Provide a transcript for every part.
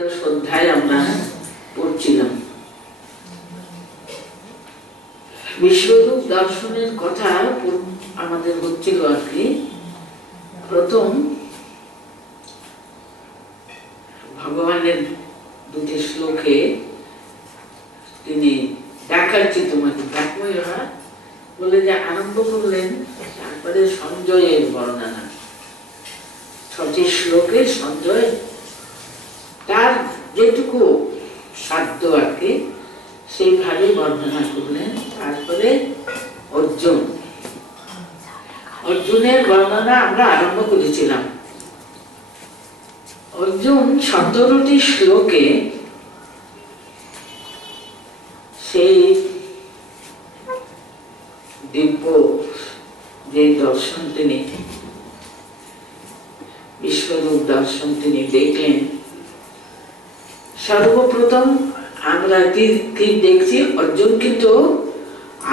একাদশ অধ্যায় আমরা পড়ছিলাম। বিশ্বরূপ দর্শনের কথা আমাদের হচ্ছিল আর কি। প্রথম ভগবানের দুটি শ্লোকে তিনি দেখাচ্ছি তোমাকে দেখো এরা বলে যে আরম্ভ করলেন। তারপরে সঞ্জয়ের বর্ণনা, 6টি শ্লোকে সঞ্জয় তার যেটুকু সাধ্য আর কি সেইভাবে বর্ণনা করলেন। তারপরে অর্জুনের বর্ণনা আমরা আরম্ভ করেছিলাম। অর্জুন 17টি শ্লোকে সেই দিব্য যে দর্শন তিনি বিশ্বরূপ দর্শন তিনি দেখলেন। সর্বপ্রথম আমরা কি দেখছি, অর্জুন কিন্তু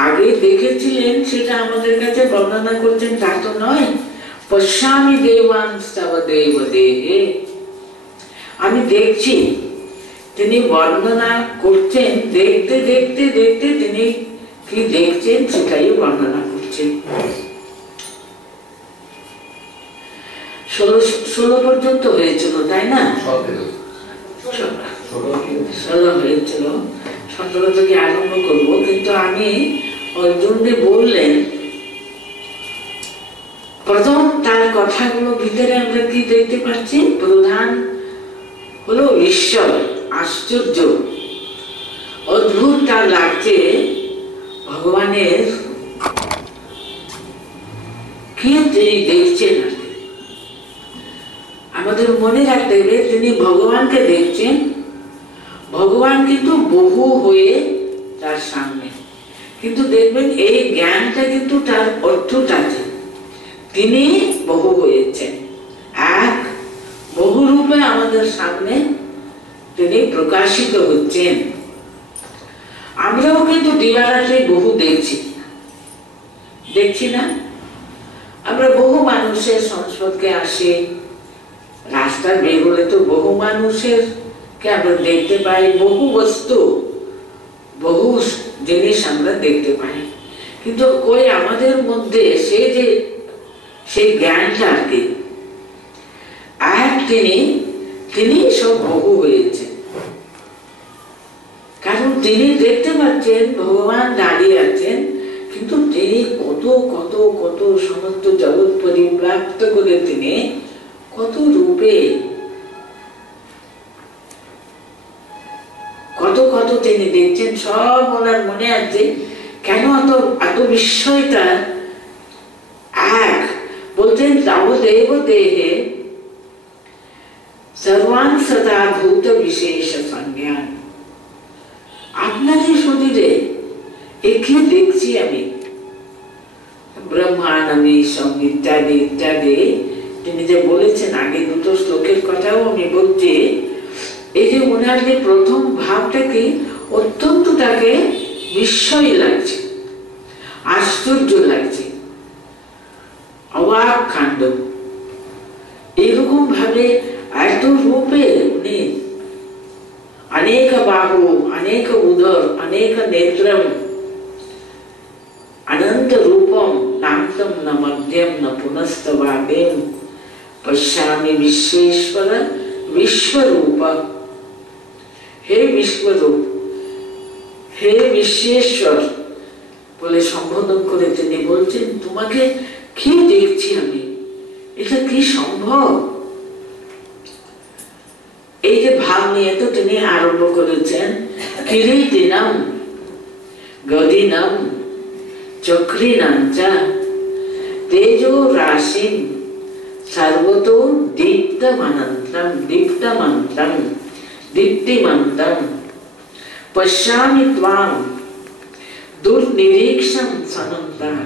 আগে দেখেছিলেন সেটা আমাদের কাছে বর্ণনা করছেন তা তো নয়। পশ্যামি দেবাংস্তব দেব দেহে, আমি দেখছি। তিনি বর্ণনা করছেন, দেখতে দেখতে দেখতে তিনি কি দেখছেন সেটাই বর্ণনা করছেন। 16 পর্যন্ত হয়েছিল তাই না? 16 হয়েছিল, 17 থেকে আরম্ভ করবো। কিন্তু আমি অর্জুনকে বললেন প্রথম তার কথাগুলো ভিতরে আমরা কি দেখতে পাচ্ছি, প্রধান হলো ঈশ্বর। আশ্চর্য অদ্ভুত তার লাগছে ভগবানের কি তিনি দেখছেন। আমাদের মনে রাখতে হবে তিনি ভগবানকে দেখছেন। ভগবান কিন্তু বহু হয়ে তার সামনে, কিন্তু দেখবেন এই জ্ঞানটা কিন্তু তার অর্থটা আছে। তিনি বহু হয়েছেন, এক বহু রূপে আমাদের সামনে তিনি প্রকাশিত হচ্ছেন। আমরাও কিন্তু দিবারাত্রি বহু দেখছি না? আমরা বহু মানুষের সংস্পর্শে আসি, রাস্তা বের হলে তো বহু মানুষের কে আমরা দেখতে পাই, বহু বস্তু বহু জিনিস আমরা দেখতে পাই। কিন্তু ওই আমাদের মধ্যে সেই জ্ঞানটা আর কি আর তিনি সব বহু হয়েছেন। কারণ তিনি দেখতে পাচ্ছেন ভগবান দাঁড়িয়ে আছেন, কিন্তু তিনি কত কত কত সমস্ত জগৎ পরিব্যাপ্ত করে তিনি কত রূপে কত কত তিনি দেখছেন, সব ওনার মনে আছে। কেন এত বিস্ময়টা? এক বলছেন তাও দেব দেহে সর্বান সদা ভূত বিশেষ সংজ্ঞান। আপনাদের শরীরে একে দেখছি আমি, ব্রহ্মানন্দী ইত্যাদি ইত্যাদি তিনি যে বলেছেন। আগে দুটো শ্লোকের কথাও আমি বলছি। এই যে ওনার যে প্রথম ভাবটা কি অত্যন্ত তাকে বিস্ময় লাগছে, আশ্চর্য লাগছে, অবাক কাণ্ড। এরকম ভাবে এত রূপে উনি অনেক বাহু, অনেক উদর, অনেক নেত্রম, অনন্ত রূপম, নান্তম ন মধ্যম ন পুনস্তবাদেম, পশ্যামি বিশ্বেশ্বর বিশ্বরূপ। হে বিশ্বরূপ, হে বিশ্বেশ্বর বলে সম্বোধন করে তিনি বলছেন তোমাকে কি দেখছি আমি, এটা কি সম্ভব? এই যে ভাব নিয়ে তো তিনি আরম্ভ করেছেন। কিরীটিনম গদিনম চক্রিণাম চ তেজো রাশিম সর্বতো দীপ্তিমন্তম পশ্যামি ত্বাম দুর্নিরীক্ষম সনন্তাম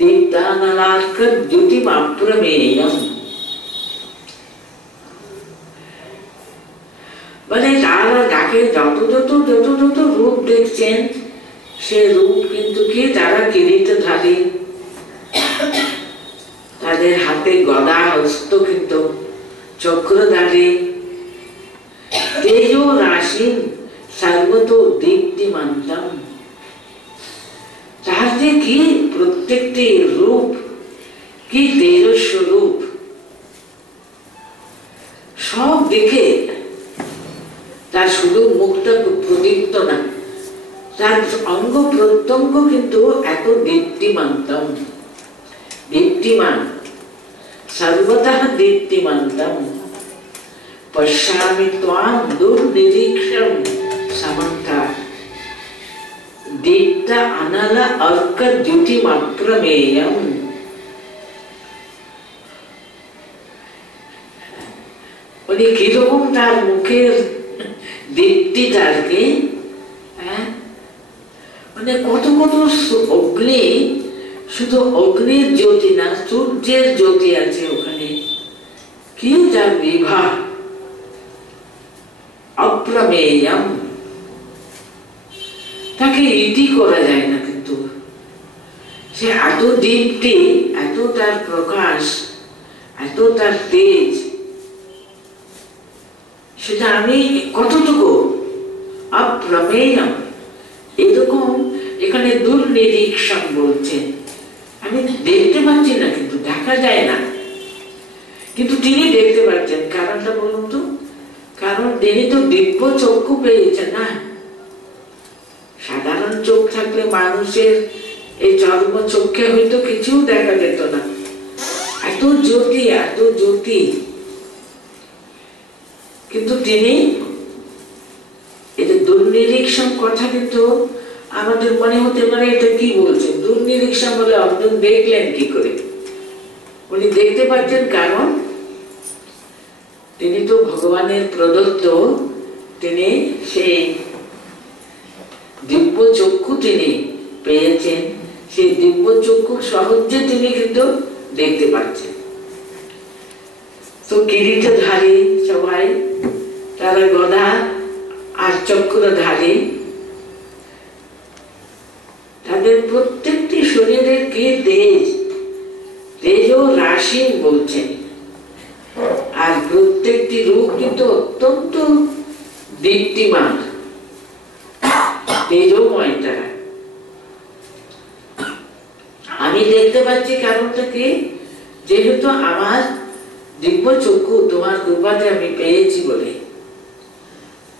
দীপ্তানলাকর দ্যুতিমাপ্রমেয়ম। মানে তারা যাকে যত যত যত যত রূপ দেখছেন সে রূপ কিন্তু কি তারা কিরীটধারী, তাদের হাতে গদা হস্ত কিন্তু চক্রধারী তেজো রাশিম সর্বতো দীপ্তিমন্তম। তার যে কি প্রত্যেকটি রূপ, কি তেজস্বরূপ, সব দেখে তার শুধু মুখটা প্রদীপ্ত না, তার অঙ্গ প্রত্যঙ্গ কিন্তু এত দীপ্তিমন্তম, দীপ্তিমান, সর্বতঃ দীপ্তিমন্তম। পশ্যামি ত্বাম দুর্নিরীক্ষম সমন্তাৎ দীপ্ত অনল অর্ক দ্যুতিমপ্রমেয়ম। উনি কিরকম তার মুখের দীপ্তিটাকে, মানে কত কত অগ্নি, শুধু অগ্নির জ্যোতি না, সূর্যের জ্যোতি আছে ওখানে, কি তার বিভা, অপ্রমেয়ম, তাকে ইতি করা যায় না। কিন্তু সে এত দীপ্তি, এত তার প্রকাশ, এত তার তেজ, সেটা আমি কতটুকু অপ্রমেয়ম, এরকম এখানে দুর্নিরীক্ষণ বলছেন, আমি দেখতে পাচ্ছি না, কিন্তু দেখা যায় না, কিন্তু তিনি দেখতে পাচ্ছেন। কারণটা বলুন তো? কারণ তিনি তো দিব্য চক্ষু পেয়েছেন না। সাধারণ চোখ থাকলে মানুষের এই চর্ম চক্ষে হয়তো কিছু দেখা যেত না, এত জ্যোতি, এত জ্যোতি। কিন্তু তিনি, এটা দুর্নিরীক্ষণ কথা কিন্তু আমাদের মনে হতে পারে এটা কি বলছেন, দুর্নিরীক্ষণ বলে অর্জুন দেখলেন কি করে? উনি দেখতে পাচ্ছেন কারণ তিনি তো ভগবানের প্রদত্ত, তিনি সেই দিব্য চক্ষু তিনি পেয়েছেন, সেই দিব্য চক্ষু সহজে তিনি কিন্তু দেখতে পাচ্ছেন। তো কিরীটধারী সবাই, তারা গদা আর চক্রধারী, তাদের প্রত্যেকটি শরীরের কি তেজ, তেজো রাশি বলছেন, আর প্রত্যেকটি রূপ কিন্তু অত্যন্ত দীপ্তিমান, তেজোময় তারা। আমি দেখতে পাচ্ছি কারণটা কি? যেহেতু আমার দিব্য চক্ষু তোমার কৃপাতে আমি পেয়েছি বলে।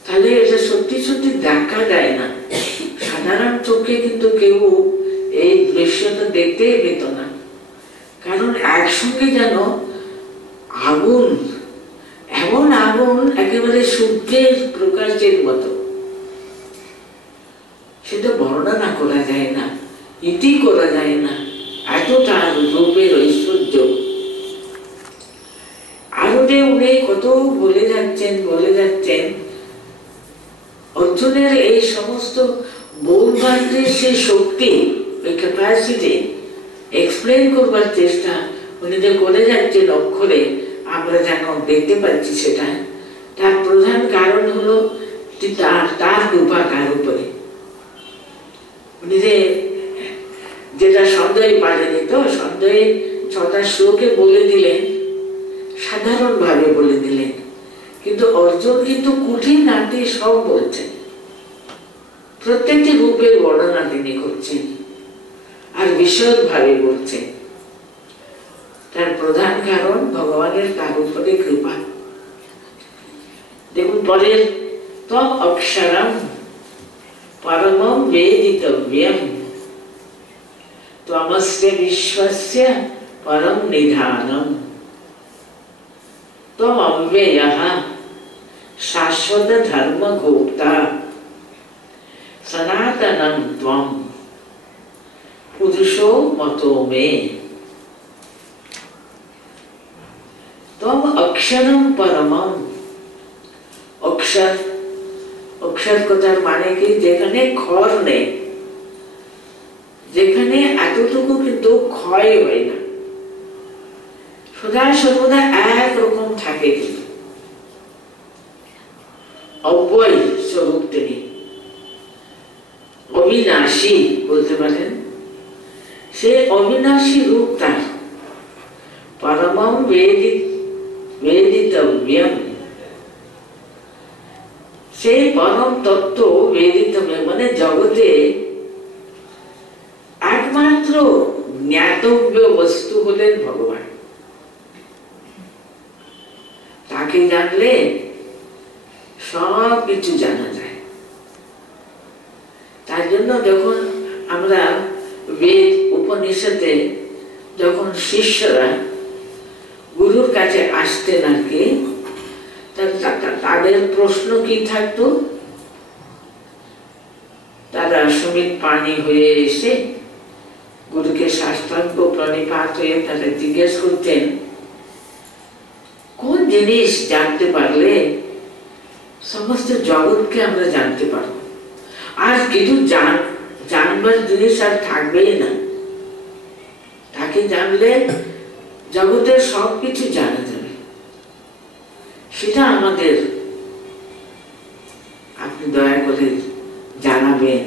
তাহলে এটা সত্যি সত্যি দেখা যায় না, সাধারণ চোখে কিন্তু কেউ এই দৃশ্যটা দেখতে পেত না। কারণ একসঙ্গে যেন আগুন, এমন আগুন একেবারে সূর্যের প্রকাশের মতো, সেটা বর্ণনা করা যায় না, ইতি করা যায় না, এত তার রূপের ঐশ্বর্য। আরো উনি কত বলে যাচ্ছেন। অর্জুনের এই সমস্ত বলবার যে সে শক্তি, ওই ক্যাপাসিটি এক্সপ্লেন করবার চেষ্টা উনি যে করে যাচ্ছেন অক্ষরে, আমরা যেন দেখতে পাচ্ছি সেটা। তার প্রধান কারণ হলো তার কৃপা তার উপরে। উনি যেটা সঞ্জয় পারেনি, তো সঞ্জয় 6টা শ্লোকে বলে দিলেন, সাধারণ ভাবে বলে দিলেন, কিন্তু অর্জুন কিন্তু কুঠির নাটি সব বলছেন, প্রত্যেকটি রূপের বর্ণনা তিনি করছেন আর বিশদ ভাবে বলছেন। তার প্রধান কারণ ভগবানের তার উপরে কৃপা। দেখুন পরের, তম অক্ষরম পরমম বেদিতব্যম ত্বমস্য বিশ্বস্য পরম নিধানম ত্বম অব্যয়ঃ শাশ্বত ধর্মগোপ্তা সনাতনম ত্বম পুরুষো মতো মে। ত্বম অক্ষরম পরমম, অক্ষর, অক্ষর কথার মানে কি? যেখানে ক্ষর নেই, যেখানে এতটুকু কিন্তু ক্ষয় হয় না, সদা সর্বদা একরকম থাকে, কিন্তু অব্যয় স্বরূপ তিনি, অবিনাশী বলতে পারেন, সে অবিনাশী রূপ তার। পরমম বেদিতব্যম সেই পরম তত্ত্ব বেদিতব্য মানে জগতে একমাত্র জ্ঞাতব্য বস্তু হলেন ভগবান। তাকে জানলে সব কিছু জানা যায়। তার জন্য যখন আমরা বেদ উপনিষদে যখন শিষ্যরা গুরুর কাছে আসতেন আর কি, তাদের প্রশ্ন কি থাকতো, তারা সমিত পানি হয়ে এসে গুরুকে সাষ্টাঙ্গ প্রণিপাত হয়ে তারা জিজ্ঞেস করতেন, কোন জিনিস জানতে পারলে সমস্ত জগৎকে আমরা জানতে পারবো, আর কিছু জানবার জিনিস আর থাকবেই না। তাকে জানলে জগতের সবকিছু জানা যাবে। সেটা আমাদের আপনি দয়া করে জানাবেন।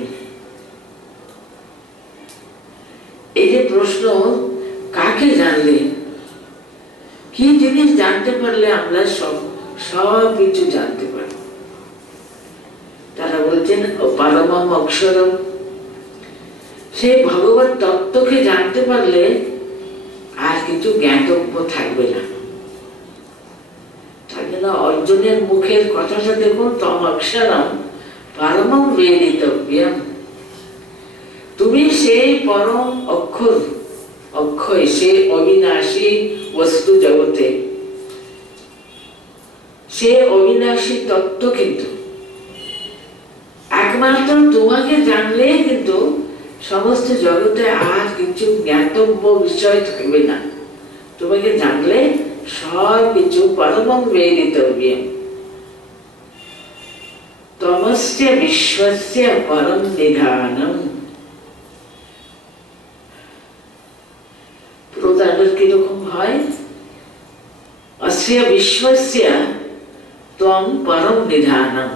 এই যে প্রশ্ন, কাকে জানলে, কি জিনিস জানতে পারলে আমরা সব কিছু জানতে পারব। তারা বলছেন পরমম অক্ষরম, সেই ভগবত তত্ত্বকে জানতে পারলে আর কিছু জ্ঞাতব্য থাকবে না। তার জন্য অর্জুনের মুখের কথাটা দেখুন, তম অক্ষরম পরমম বেদিতব্যম, তুমি সেই পরম অক্ষর, অক্ষয়, সে অবিনাশী বস্তু জগতে, সে অবিনাশী তত্ত্ব কিন্তু একমাত্র তোমাকে জানলে কিন্তু সমস্ত জগতে আর কিছু জ্ঞাতব্য বিষয় থাকবে না। তোমাকে জানলে সব কিছু পরমম বেদিতব্যম, তমস্য বিশ্বস্য পরম নিধানম। প্রদানের কিরকম হয়, অস্য বিশ্বস্য ত্বং পরম নিধানম,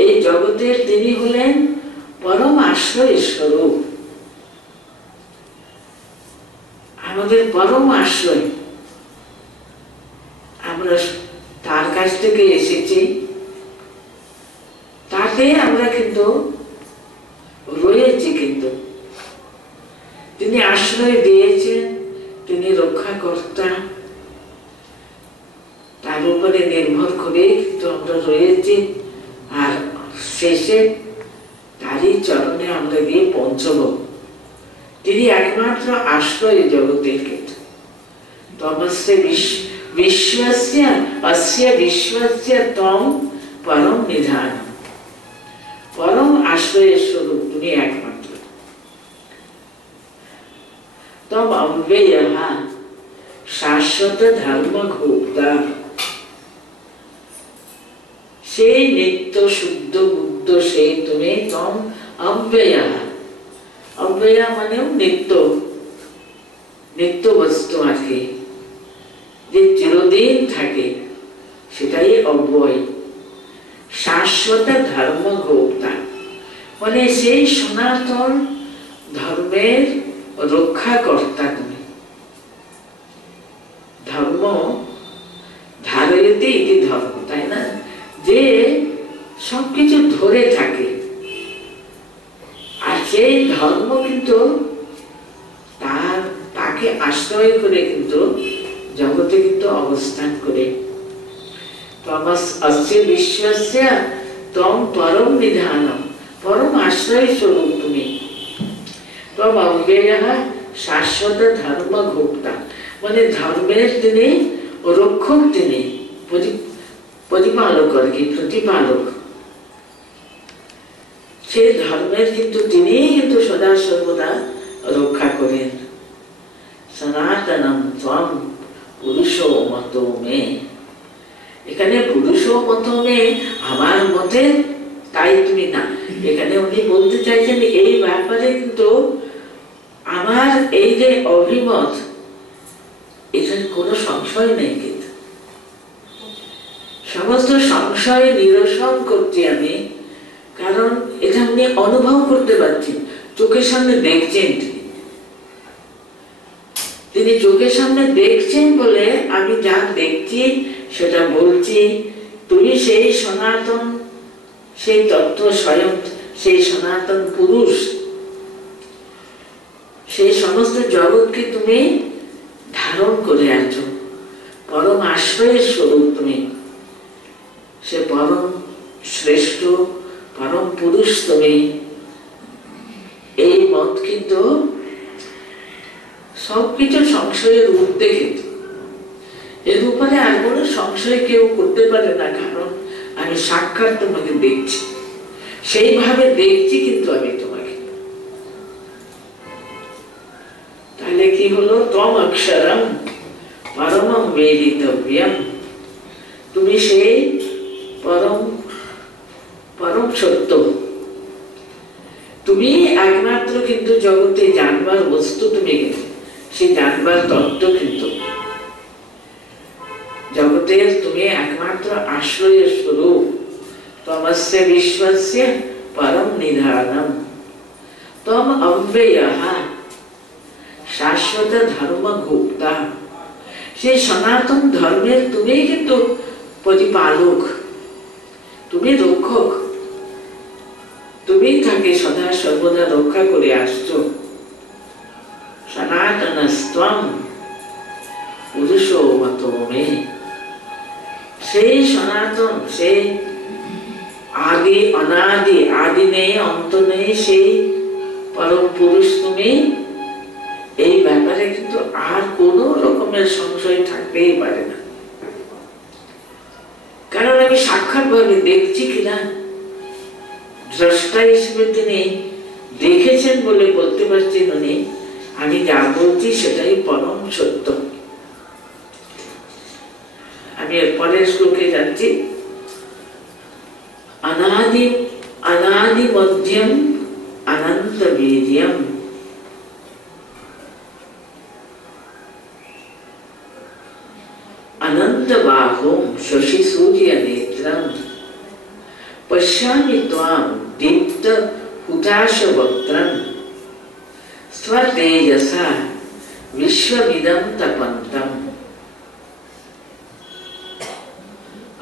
এই জগতের তিনি হলেন পরম আশ্রয় স্বরূপ, আমাদের পরম আশ্রয়। আমরা তার কাছ থেকে এসেছি, তাতে আমরা কিন্তু রয়েছি, কিন্তু তিনি আশ্রয় দিয়েছেন, তিনি রক্ষাকর্তা, তার উপরে নির্ভর করে কিন্তু আমরা রয়েছি। আর শেষে তারই চরণে আমরা গিয়ে পৌঁছব। তিনি একমাত্র আশ্রয় জগতের। কিন্তু তমস্য বিশ্বস্য অস্য বিশ্বস্য ত্বং পরম নিধানম, পরম আশ্রয়ের স্বরূপ তুমি একমাত্র। তম অব্যয়ঃ শাশ্বত ধর্মগুপ্তা, সেই নিত্য শুদ্ধ বুদ্ধ, সেই তুমি। তম অব্যয়ঃ, অব্যয় মানেও নিত্য, নিত্য বস্তু আর কি, যে চিরদিন থাকে, সেটাই অব্যয়। শাশ্বত ধর্মগুপ্তা মানে সেই সনাতন ধর্মের রক্ষাকর্তা তুমি। ধর্ম ধারয়তে ইতি ধর্ম, তাই না, যে সবকিছু ধরে থাকে। আর সেই ধর্ম কিন্তু তাকে আশ্রয় করে কিন্তু জগতে কিন্তু অবস্থান করে। তমস্য বিশ্বস্য ত্বং পরম নিধানম, পরম আশ্রয় স্বরূপ তুমি। তম অব্যয়ঃ শাশ্বত ধর্মগুপ্তা মানে ধর্মের তিনি রক্ষক, তিনি প্রতিপালক আর কি, প্রতিপালক। সেই ধর্মের কিন্তু তিনি কিন্তু সদা সর্বদা রক্ষা করেন। সনাতনম ত্বম পুরুষো মতো মে, এখানে পুরুষো মতো মে আমার মতে তাই তুমি না, এখানে উনি বলতে চাইছেন এই ব্যাপারে কিন্তু আমার এই যে অভিমত, এখানে কোনো সংশয় নেই। কিন্তু সমস্ত সংশয় নিরসন করছি আমি, কারণ এটা উনি অনুভব করতে পারছেন, চোখের সামনে দেখছেন। তিনি চোখের সামনে দেখছেন বলে আমি যা দেখছি সেটা বলছি, তুমি সেই সনাতন, সেই তত্ত্ব স্বয়ং, সেই সনাতন পুরুষ, সেই সমস্ত জগৎকে তুমি ধারণ করে আছো। পরম আশ্রয়ের স্বরূপ তুমি, সে পরম শ্রেষ্ঠ পরম পুরুষ তুমি। এই মত কিন্তু সবকিছু সংশয়ের ঊর্ধ্বে, কিন্তু এর উপরে আর কোনো সংশয় কেউ করতে পারে না, কারণ আমি সাক্ষাৎ তোমাকে দেখছি, সেইভাবে দেখছি কিন্তু আমি তোমাকে। তাহলে কি হলো? ত্বম অক্ষরম পরমম বেদিতব্যম, তুমি সেই পরম পরম সত্য, তুমি একমাত্র কিন্তু জগতে জানবার বস্তু, তুমি কিন্তু সেই জানবার তত্ত্ব, কিন্তু জগতের তুমি একমাত্র আশ্রয়ের স্বরূপ। তমস্য বিশ্বস্য পরম নিধানম, তম অব্যয়ঃ শাশ্বত ধর্ম গুপ্তা, সেই সনাতন ধর্মের তুমি কিন্তু প্রতিপালক, তুমি রক্ষক, তুমি তাকে সদা সর্বদা রক্ষা করে আসছো। সনাতনস্ত্বম পুরুষো মতো মে, সেই সনাতন, সেই আদি অনাদি, আদি নেই অন্ত নেই, সেই পরম পুরুষ তুমি। এই ব্যাপারে কিন্তু আর কোন রকমের সংশয় থাকতেই পারে না, কারণ আমি সাক্ষাৎ ভাবে দেখছি কিনা। দ্রষ্টা হিসেবে তিনি দেখেছেন বলে বলতে পারছেন উনি, আমি যা বলছি সেটাই পরম সত্য। আমি এর পরের শ্লোকে যাচ্ছি। অনাদি অনাদি মধ্যম অনন্ত বীর্যম, অনন্ত বাহুম শশী সূর্য নেত্রম, পশ্যামি ত্বাম দীপ্ত হুতাশ বক্ত্রম, স্বতেজসা বিশ্বমিদং তপন্তম।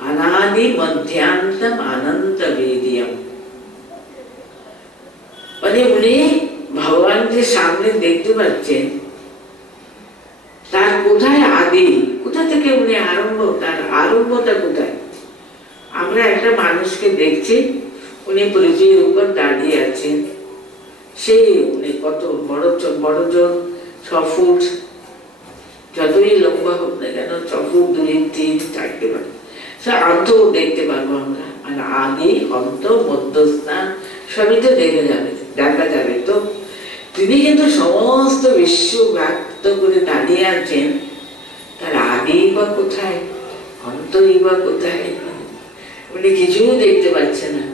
অনাদি মধ্যান্তম অনন্ত বেদিয়ম, মানে উনি ভগবান যে সামনে দেখতে পাচ্ছেন, তার কোথায় আদি, কোথা থেকে উনি আরম্ভ, তার আরম্ভটা কোথায়? আমরা একটা মানুষকে দেখছি, উনি পৃথিবীর উপর দাঁড়িয়ে আছেন, সেই উনি কত বড় বড় জোর 6 ফুট, যতই লম্বা হোক না কেন 6 ফুট 2 ইঞ্চি থাকতে পারে, সে অন্ত দেখতে পারবো আমরা। আর আদি অন্ত মধ্যস্থান সবই তো দেখা যাবে। তো তিনি কিন্তু সমস্ত বিশ্ব ব্যক্ত করে দাঁড়িয়ে আছেন, তার আদি বা কোথায়, অন্তই বা কোথায়, উনি কিছু দেখতে পাচ্ছেন না।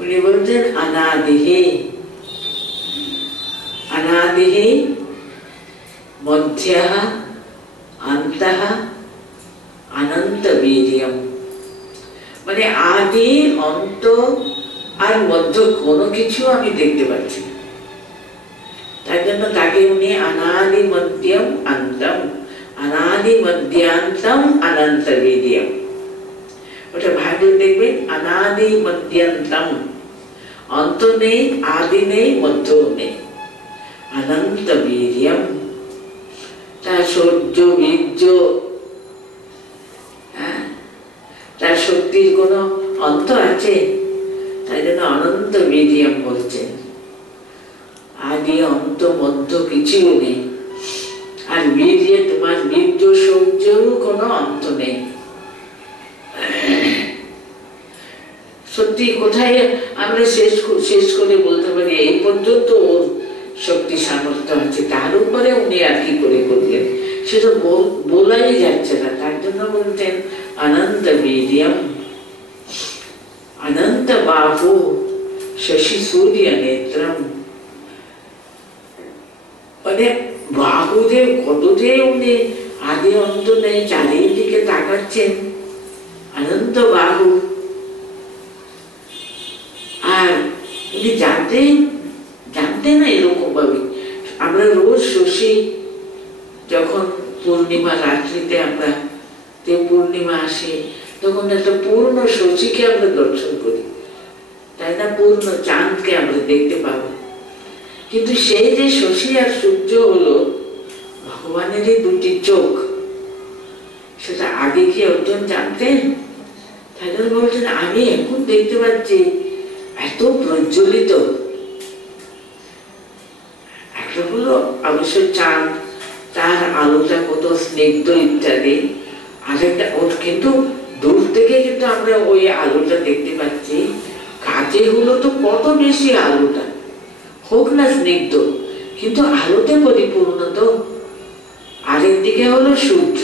উনি বলছেন অনাদিহি, অনাদিহি মধ্যঃ অন্তঃ অনন্ত বীর্যম, মানে আদি অন্ত আর মধ্য কোনো কিছু আমি দেখতে পাচ্ছি না। তার জন্য তাকে উনি অনাদি মধ্যম অন্তম, অনাদি মধ্যান্তম অনন্ত বীর্যম, ওটা ভালো দেখবেন। অনাদি মধ্যান্তম, অন্ত নেই, আদি নেই, মধ্য নেই, অনন্ত বীর্যম, তার সৌর্য বীর্য, তার শক্তির কোনো অন্ত আছে? তাই জন্য অনন্ত বীর্যম বলছেন। আদি অন্ত মধ্য কিছুও নেই, আর বীর্য, তোমার বীর্য সৌর্যেরও কোনো অন্ত নেই। সত্যি কোথায় আমরা শেষ করে বলতে পারি এই পর্যন্ত ওর শক্তি সামর্থ্য আছে, তার উপরে উনি আর কি করে করলেন সেটা বলাই যাচ্ছে না। তার জন্য বলতেন অনন্ত বীর্যম, অনন্ত বাহু শশী সূর্য নেত্রম, মানে বাহু যে কত যে উনি আদি অন্ত নেই, চারিদিকে তাকাচ্ছেন, অনন্ত বাহু। আর উনি জানতেন না এরকম ভাবে। আমরা রোজ শশী যখন পূর্ণিমা রাত্রিতে আমরা যে পূর্ণিমা আসে তখন একটা পূর্ণ শশীকে আমরা দর্শন করি, তাই না? পূর্ণ চাঁদকে আমরা দেখতে পাবো। কিন্তু সেই যে শশী আর সূর্য হলো ভগবানেরই দুটি চোখ, সেটা আগে কি অর্জুন জানতেন? তাই জন্য বলছেন আমি এখন দেখতে পাচ্ছি এত প্রজ্বলিত। একটা হলো অবশ্য চাঁদ, তার আলোটা কত স্নিগ্ধ ইত্যাদি, আরেকটা কিন্তু দূর থেকে কিন্তু আমরা ওই আলোটা দেখতে পাচ্ছি, কাছে হলো তো কত বেশি আলোটা, হোক না স্নিগ্ধ কিন্তু আলোতে পরিপূর্ণ। তো আরেকদিকে হলো সূর্য,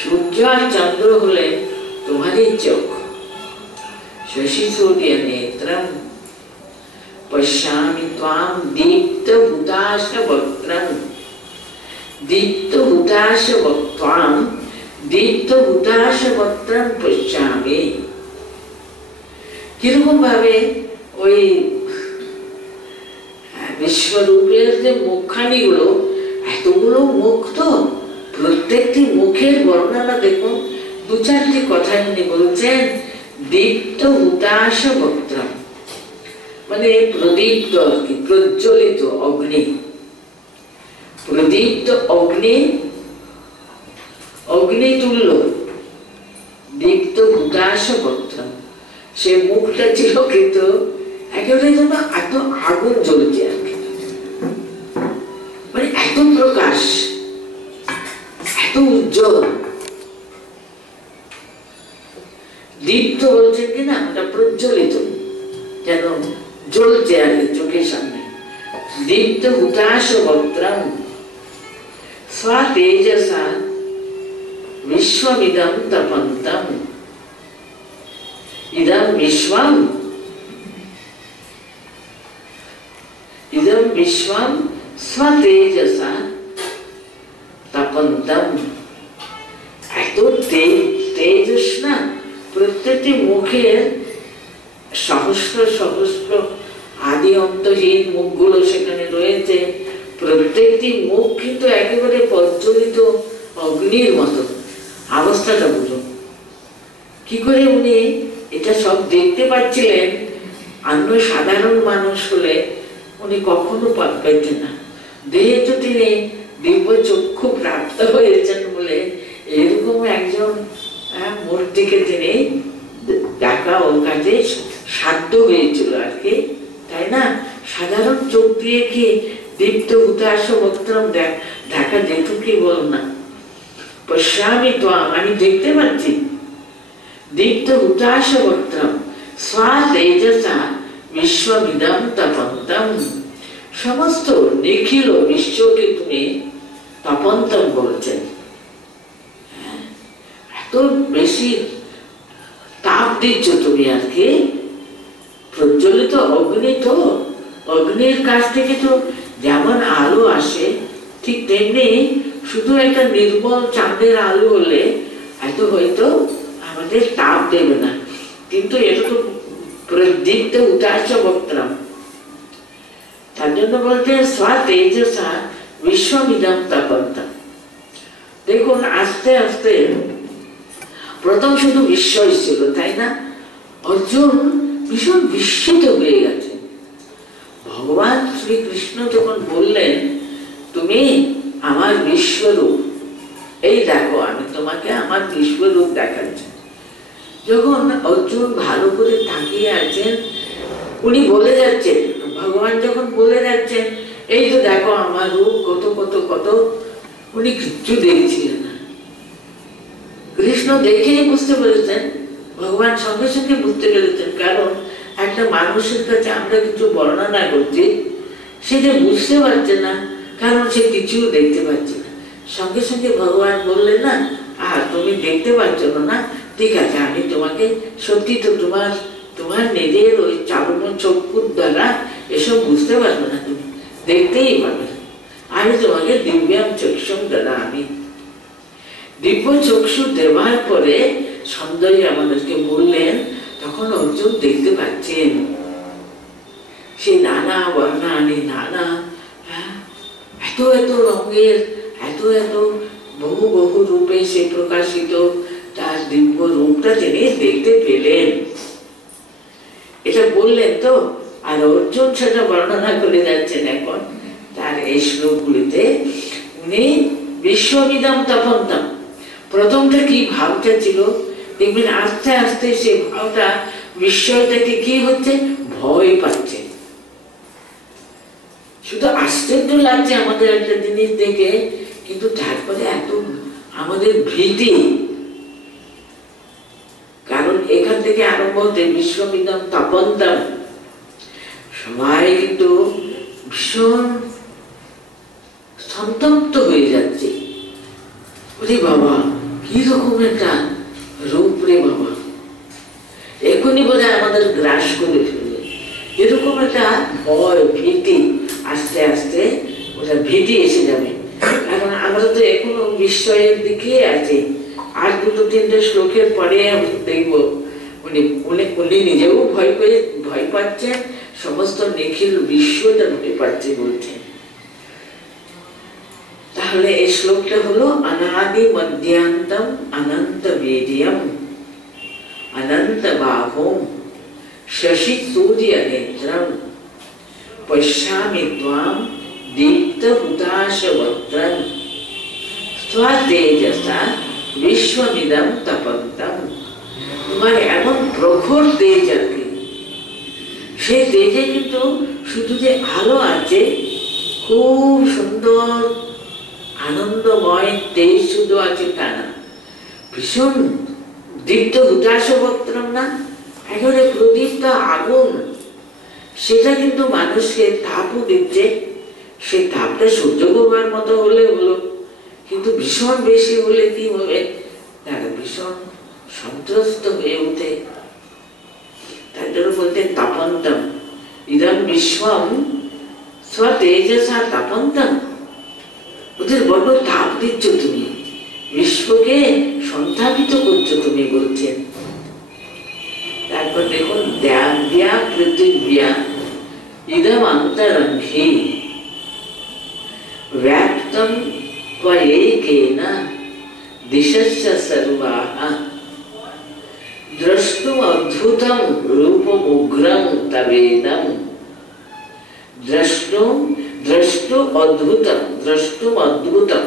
সূর্য আর চন্দ্র হলে তোমারই চোখ। শশী সূর্য নেত্রম পশ্যামি ত্বাম দীপ্ত হুতাশ বক্ত্রম, দীপ্ত হুতাশ বক্ত্রাম দীপ্ত হুতাশ বক্ত্রম পশ্যামি। কিরকম ভাবে ওই বিশ্বরূপের যে মুখখানি গুলো, এতগুলো মুখ, তো প্রত্যেকটি মুখের বর্ণনা দেখুন, দু চারটি কথা তিনি বলছেন। দীপ্ত হুতাশ বক্ত্রম মানে প্রদীপ্ত আর কি, প্রজ্বলিত অগ্নি, প্রদীপ্ত অগ্নি, অগ্নি তুল্য দীপ্ত হুতাশ বক্ত্রম। সে মুখটা ছিল কিন্তু একেবারে যেন এত আগুন জ্বলছে আর কি, মানে এত প্রকাশ, এত উজ্জ্বল। দীপ্ত বলছেন কিনা, ওটা প্রজ্বলিত, যেন জ্বলছে আর কি চোখের সামনে। দীপ্ত হুতাশ বক্ত্রম স্বতেজসা বিশ্বমিদম তপন্তম। ইদম বিশ্বম, ইদম বিশ্বম স্বতেজসা তপন্তম। এত তেজস না, প্রত্যেকটি মুখের সহস্র সহস্র আদি অন্তহীন মুখগুলো সেখানে রয়েছে, প্রত্যেকটি মুখ কিন্তু একেবারে প্রজ্বলিত অগ্নির মতো। অবস্থাটা বুঝুন কি করে উনি এটা সব দেখতে পাচ্ছিলেন। অন্য সাধারণ মানুষ হলে উনি কখনো পাইতেন না। যেহেতু তিনি দিব্য চক্ষু প্রাপ্ত হয়েছেন বলে এরকম একজন মূর্তিকে তিনি দেখা ওর কাছে সাধ্য হয়েছিল আর কি, তাই না? সাধারণ চোখ দিয়ে কি দীপ্ত হুতাশ বক্ত্রম দেখা যেত কি বল না? পশ্যামি ত্বাম আমি দেখতে পাচ্ছি, দীপ্ত হুতাশ বক্ত্রম স্বতেজসা বিশ্বমিদম তপন্তম। সমস্ত নিখিল বিশ্বকে তুমি তপন্তম বলছেন। এত বেশি তাপ দিচ্ছ তুমি আর কি, প্রজ্বলিত অগ্নি। তো অগ্নির কাছ থেকে তো যেমন আলো আসে, ঠিক তেমনি শুধু একটা নির্মল চাঁদের আলো হলে এত হয়তো আমাদের তাপ দেবে না, কিন্তু এটা তো প্রদীপ্ত হুতাশ বক্ত্রম। তার জন্য বলতে স্বতেজসা বিশ্বমিদম তপন্তম। দেখুন আস্তে আস্তে প্রথম শুধু বিস্ময় ছিল, তাই না? অর্জুন ভীষণ বিস্মিত হয়ে গেছে। ভগবান শ্রীকৃষ্ণ যখন বললেন তুমি আমার বিশ্বরূপ, এই দেখো আমি তোমাকে আমার বিশ্বরূপ দেখাচ্ছি। যখন অর্জুন ভালো করে তাকিয়ে আছেন, উনি বলে যাচ্ছেন, ভগবান যখন বলে যাচ্ছেন এই তো দেখো আমার রূপ কত কত কত, উনি কিচ্ছু দেখছিলেন না। কৃষ্ণ দেখেই বুঝতে পেরেছেন, ভগবান সঙ্গে সঙ্গে বুঝতে পেরেছেন। কারণ একটা মানুষের কাছে আমরা কিছু বর্ণনা করছি, সে যে বুঝতে পারছে না, কারণ সে কিছু দেখতে পাচ্ছে না। সঙ্গে সঙ্গে ভগবান বললেন না, তুমি দেখতে পাচ্ছ না, ঠিক আছে আমি তোমাকে, সত্যি তো তোমার নিজের ওই চাবন চক্ষুর দ্বারা এসব বুঝতে পারবে না, তুমি দেখতেই পাবে। আমি তোমাকে দিব্যাম চক্ষুম দ্বারা, আমি দিব্য চক্ষু দেওয়ার পরে সঞ্জয় আমাদেরকে বললেন, তখন অর্জুন দেখতে পাচ্ছেন সে নানা বর্ণালী, নানা এত এত রঙের, এত এত বহু বহু রূপে সে প্রকাশিত, তার দিব্য রূপটা তিনি দেখতে পেলেন। এটা বললেন তো, আর অর্জুন সেটা বর্ণনা করে যাচ্ছেন এখন তার এই শ্লোকগুলিতে। উনি বিশ্ববিদম তপন্তম, প্রথমটা কি ভাবটা ছিল দেখবেন, আস্তে আস্তে সে ভাবটা বিস্ময়টাকে কি হচ্ছে, ভয় পাচ্ছে। শুধু আশ্চর্য লাগছে আমাদের একটা জিনিস দেখে, কিন্তু তারপরে এত আমাদের ভীতি, কারণ এখান থেকে আরম্ভ হতে বিশ্ববিদম তপন্তম, সবাই কিন্তু ভীষণ সন্তপ্ত হয়ে যাচ্ছে। ওরে বাবা, কি রকম একটা রূপ রে বাবা, এখনই বোধহয় আমাদের গ্রাস করে ফেলবে, এরকম একটা ভয় ভীতি, আস্তে আস্তে ওটা ভীতি এসে যাবে। কারণ আমরা তো এখনো বিস্ময়ের দিকে আছি। আর দুটো তিনটে শ্লোকের পরে দেখবো উনি নিজেও ভয় পাচ্ছেন, সমস্ত নিখিল বিশ্বটা ভয় পাচ্ছে বলছেন। তাহলে এই শ্লোকটা হলো অনাদি মধ্যান্তম অনন্ত বীর্যম অনন্ত বাহুম শশি সূর্য নেত্রম পশ্যামি ত্বাম দীপ্ত হুতাশবক্ত্রম স্বতেজসা বিশ্বমিদম তপন্তম। তোমার এমন প্রখর তেজ আর কি, সেই তেজে কিন্তু শুধু যে আলো আছে, খুব সুন্দর আনন্দময় তেজ শুধু আছে তা না, ভীষণ দীপ্ত হুতাশবক্ত্রম না, একেবারে প্রদীপ্ত আগুন, সেটা কিন্তু মানুষকে তাপও দিচ্ছে। সেই তাপটা সহ্য করবার মতো হলে হলো, কিন্তু ভীষণ বেশি হলে কি হবে, তারা ভীষণ সন্ত্রস্ত হয়ে ওঠে। তার জন্য বলতেন তপন্তম, ইদম বিশ্বম স্বতেজসা তপন্তম, ওদের বড় তাপ দিচ্ছ তুমি, বিশ্বকে সন্তাপিত করছো তুমি বলছেন। তারপর দেখুন দেব্যা পৃথিব্যা ইদম অন্তরঙ্ঘি ব্যাপ্তম ত্বয়েকেন দিশস্য সর্বাঃ দ্রষ্টুম অদ্ভুতম রূপমুগ্রম তবেদম। দ্রষ্টুম অদ্ভুতম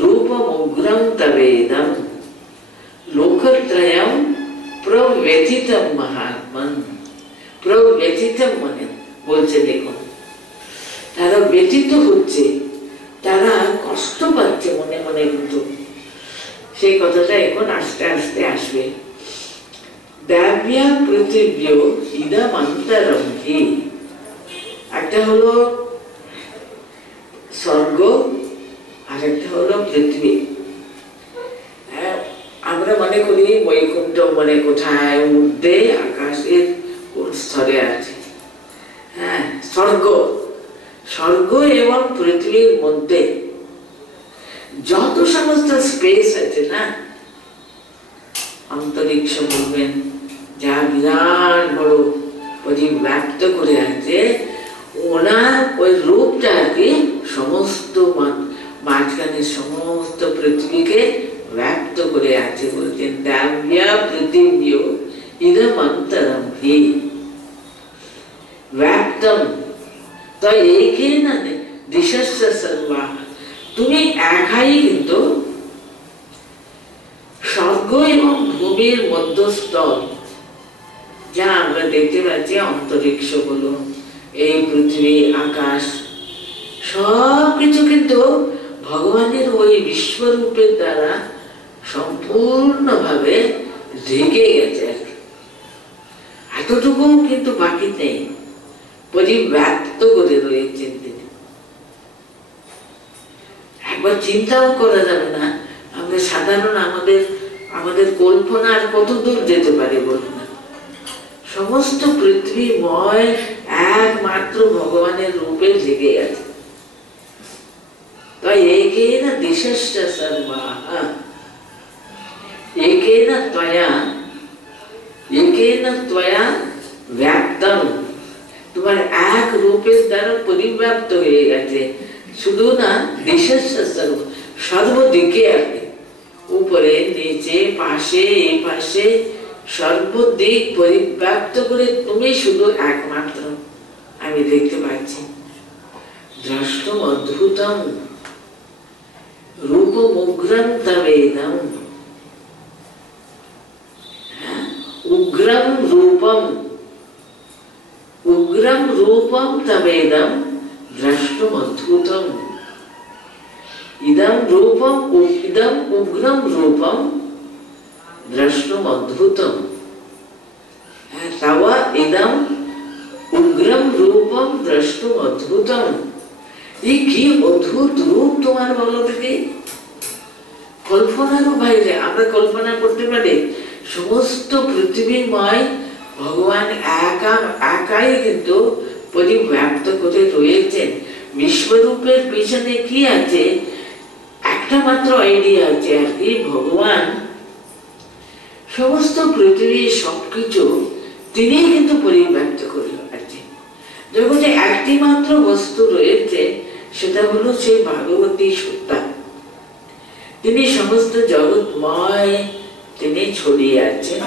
রূপমুগ্রম তবেদম লোকত্রয়ম প্রব্যথিতম মহাত্মন। প্রব্যথিতম মানে বলছে, দেখুন তারা ব্যথিত হচ্ছে, তারা কষ্ট পাচ্ছে মনে মনে, কিন্তু সেই কথাটা এখন আস্তে আস্তে আসবে। দেব্যা পৃথিব্য ইদম অন্তরঙ্ঘি, একটা হলো স্বর্গ আর একটা হলো পৃথিবী। আমরা মনে করি বৈকুণ্ঠ মানে কোথায় ঊর্ধ্বে আকাশের কোন স্তরে আছে। হ্যাঁ, স্বর্গ এবং পৃথিবীর মধ্যে যত সমস্ত স্পেস আছে না, অন্তরিক্ষ বলবেন, যা বিরাট বড় পরিব্যাপ্ত করে আছে, ওনার ওই রূপটা আর কি সমস্ত মাঝখানে সমস্ত পৃথিবীকে ব্যক্ত করে আছে বলছেন। দেব্যা পৃথিবী ইদম অন্তরঙ্ঘি ব্যক্তম ত্বয়েকেন দিশস্য সর্বাঃ। তুমি একাই কিন্তু স্বর্গ এবং ভূমির মধ্যস্থল, যা আমরা দেখতে পাচ্ছি অন্তরিক্ষ বলুন, এই পৃথিবী আকাশ, সবকিছু কিন্তু ভগবানের ওই বিশ্বরূপের দ্বারা সম্পূর্ণভাবে ঢেকে গেছে। এতটুকু কিন্তু বাকি নেই, পরিব্যাপ্ত করে রয়েছেন তিনি। একবার চিন্তাও করা যাবে না, আমরা সাধারণ আমাদের কল্পনা আর কত দূর যেতে পারে বলুন না। সমস্ত পৃথিবীময় একমাত্র ভগবানের রূপে জেগে আছে। তাই একেন দিশস্য সর্বাঃ একেন ত্বয়া ব্যাপ্তম, তোমার এক রূপের দ্বারা পরিব্যাপ্ত হয়ে গেছে। শুধু না, দিশস্য সর্ব, সর্বদিকে আর কি, উপরে নিচে পাশে এই পাশে সর্বদিক পরিব্যাপ্ত করে তুমি শুধু একমাত্র আমি দেখতে পাচ্ছি। দ্রষ্টম অদ্ভুতম রূপমুগ্রম তবেদম, উগ্রম রূপম, উগ্রম রূপম তবেদম দ্রষ্টম অদ্ভুতম, ইদম রূপম ইদম উগ্রম রূপম দ্রষ্টম অদ্ভুতম, তব ইদম উগ্রম রূপম দ্রষ্টম অদ্ভুতম। এই কি অদ্ভুত রূপ তোমার, বলো দেখি। কল্পনারও বাইরে, আমরা কল্পনা করতে পারি সমস্ত পৃথিবীময় ভগবান একাই কিন্তু পরিব্যাপ্ত করে রয়েছেন। বিশ্বরূপের পিছনে কি আছে, একটা মাত্র আইডিয়া আছে আর কি, ভগবান সমস্ত পৃথিবীর সবকিছু তিনি কিন্তু পরিব্যাপ্ত করে আছে। জগতে একটি মাত্র বস্তু রয়েছে, সেটা হলো সেই ভাগবতী সত্তা। তিনি সমস্ত জগৎময় তিনি ছড়িয়ে আছেন।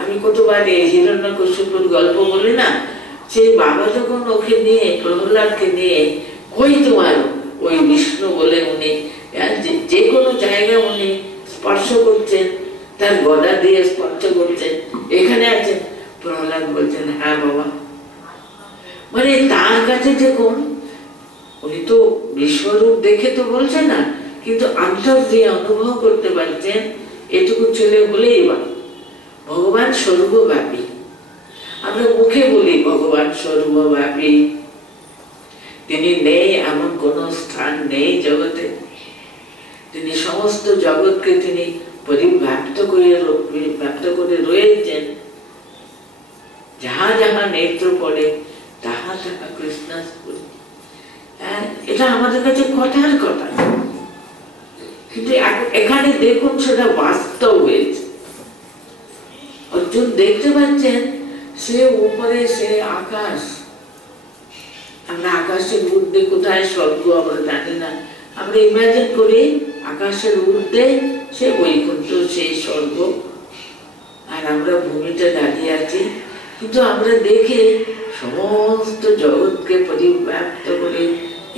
আমি কতবার এই হিরণ্যকশিপুর গল্প বলি না, সেই বাবা যখন ওকে নিয়ে প্রহ্লাদকে নিয়ে কই তোমার ওই বিষ্ণু বলে উনি যে কোনো জায়গায় উনি স্পর্শ করছেন, তার গদা দিয়ে স্পর্শ করছেন, এখানে আছেন। প্রহ্লাদ বলছেন হ্যাঁ বাবা। মানে তার কাছে দেখুন, উনি তো বিশ্বরূপ দেখে তো বলছেন না, কিন্তু অন্তর দিয়ে অনুভব করতে পারছেন। এটুকু ছেলে বলেই বা ভগবান সর্বব্যাপী। আমরা মুখে বলি ভগবান সর্বব্যাপী, তিনি নেই এমন কোন স্থান নেই জগতে। তিনি সমস্ত জগৎকে তিনি পরিব্যাপ্ত করে রয়েছেন। যাহা যাহা নেত্র পড়ে তাহা তাহা কৃষ্ণ। এটা আমাদের কাছে কথার কথা, কিন্তু এখানে দেখুন সেটা বাস্তব হয়েছে। অর্জুন দেখতে পাচ্ছেন সে উপরে, সে আকাশ। আমরা আকাশের ঊর্ধ্বে কোথায় স্বর্গ আমরা জানি না, আমরা ইমাজিন করি আকাশের ঊর্ধ্বে সে বৈকুণ্ঠ, সেই স্বর্গ, আর আমরা ভূমিতে দাঁড়িয়ে আছি। কিন্তু আমরা দেখে সমস্ত জগৎকে পরিব্যাপ্ত করে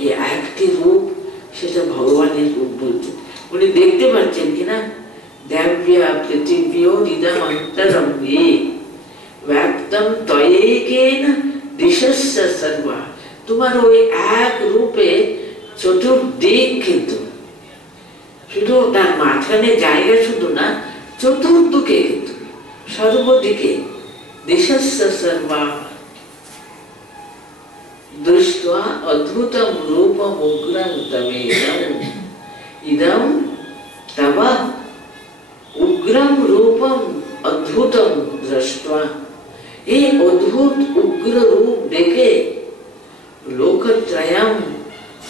এই একটি রূপ, সেটা ভগবানের রূপ বলছে। উনি দেখতে পাচ্ছেন কিনা, দেব্যা পৃথিবীও হৃদম অন্তরম ব্যাপ্তম ত্বয়েকেন দিশস্য সর্বা। তোমার ওই এক রূপে চতুর্দিক, কিন্তু শুধু তার মাঝখানে জায়গা শুধু না, চতুর্দিকে কিন্তু সর্বদিকে দিশস্য সর্বা দৃष्ट्वा अद्भुतं रूपम उग्रं तमेदं इदं तव उग्रम रूपम अद्भुतम दृष्ट्वा। এই অদ্ভুত উগ্র রূপ দেখে লোকত্রয়ম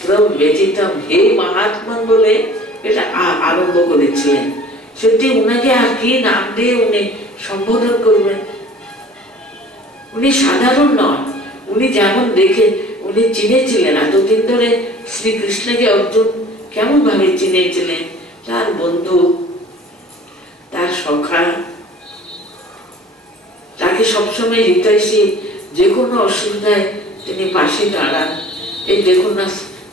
প্রব্যথিতম, হে মহাত্মন বলে এটা আরম্ভ করেছিলেন। সত্যি উনাকে আর কি নাম দিয়ে উনি সম্বোধন করবেন? উনি সাধারণ নন। উনি যেমন দেখে উনি চিনেছিলেন, এতদিন ধরে শ্রীকৃষ্ণকে অর্জুন কেমন ভাবে চিনেছিলেন, তার বন্ধু, তার সখা, তাকে সবসময় হিতৈষী, যে কোনো অসুবিধায় তিনি পাশে দাঁড়ান। এই দেখুন না,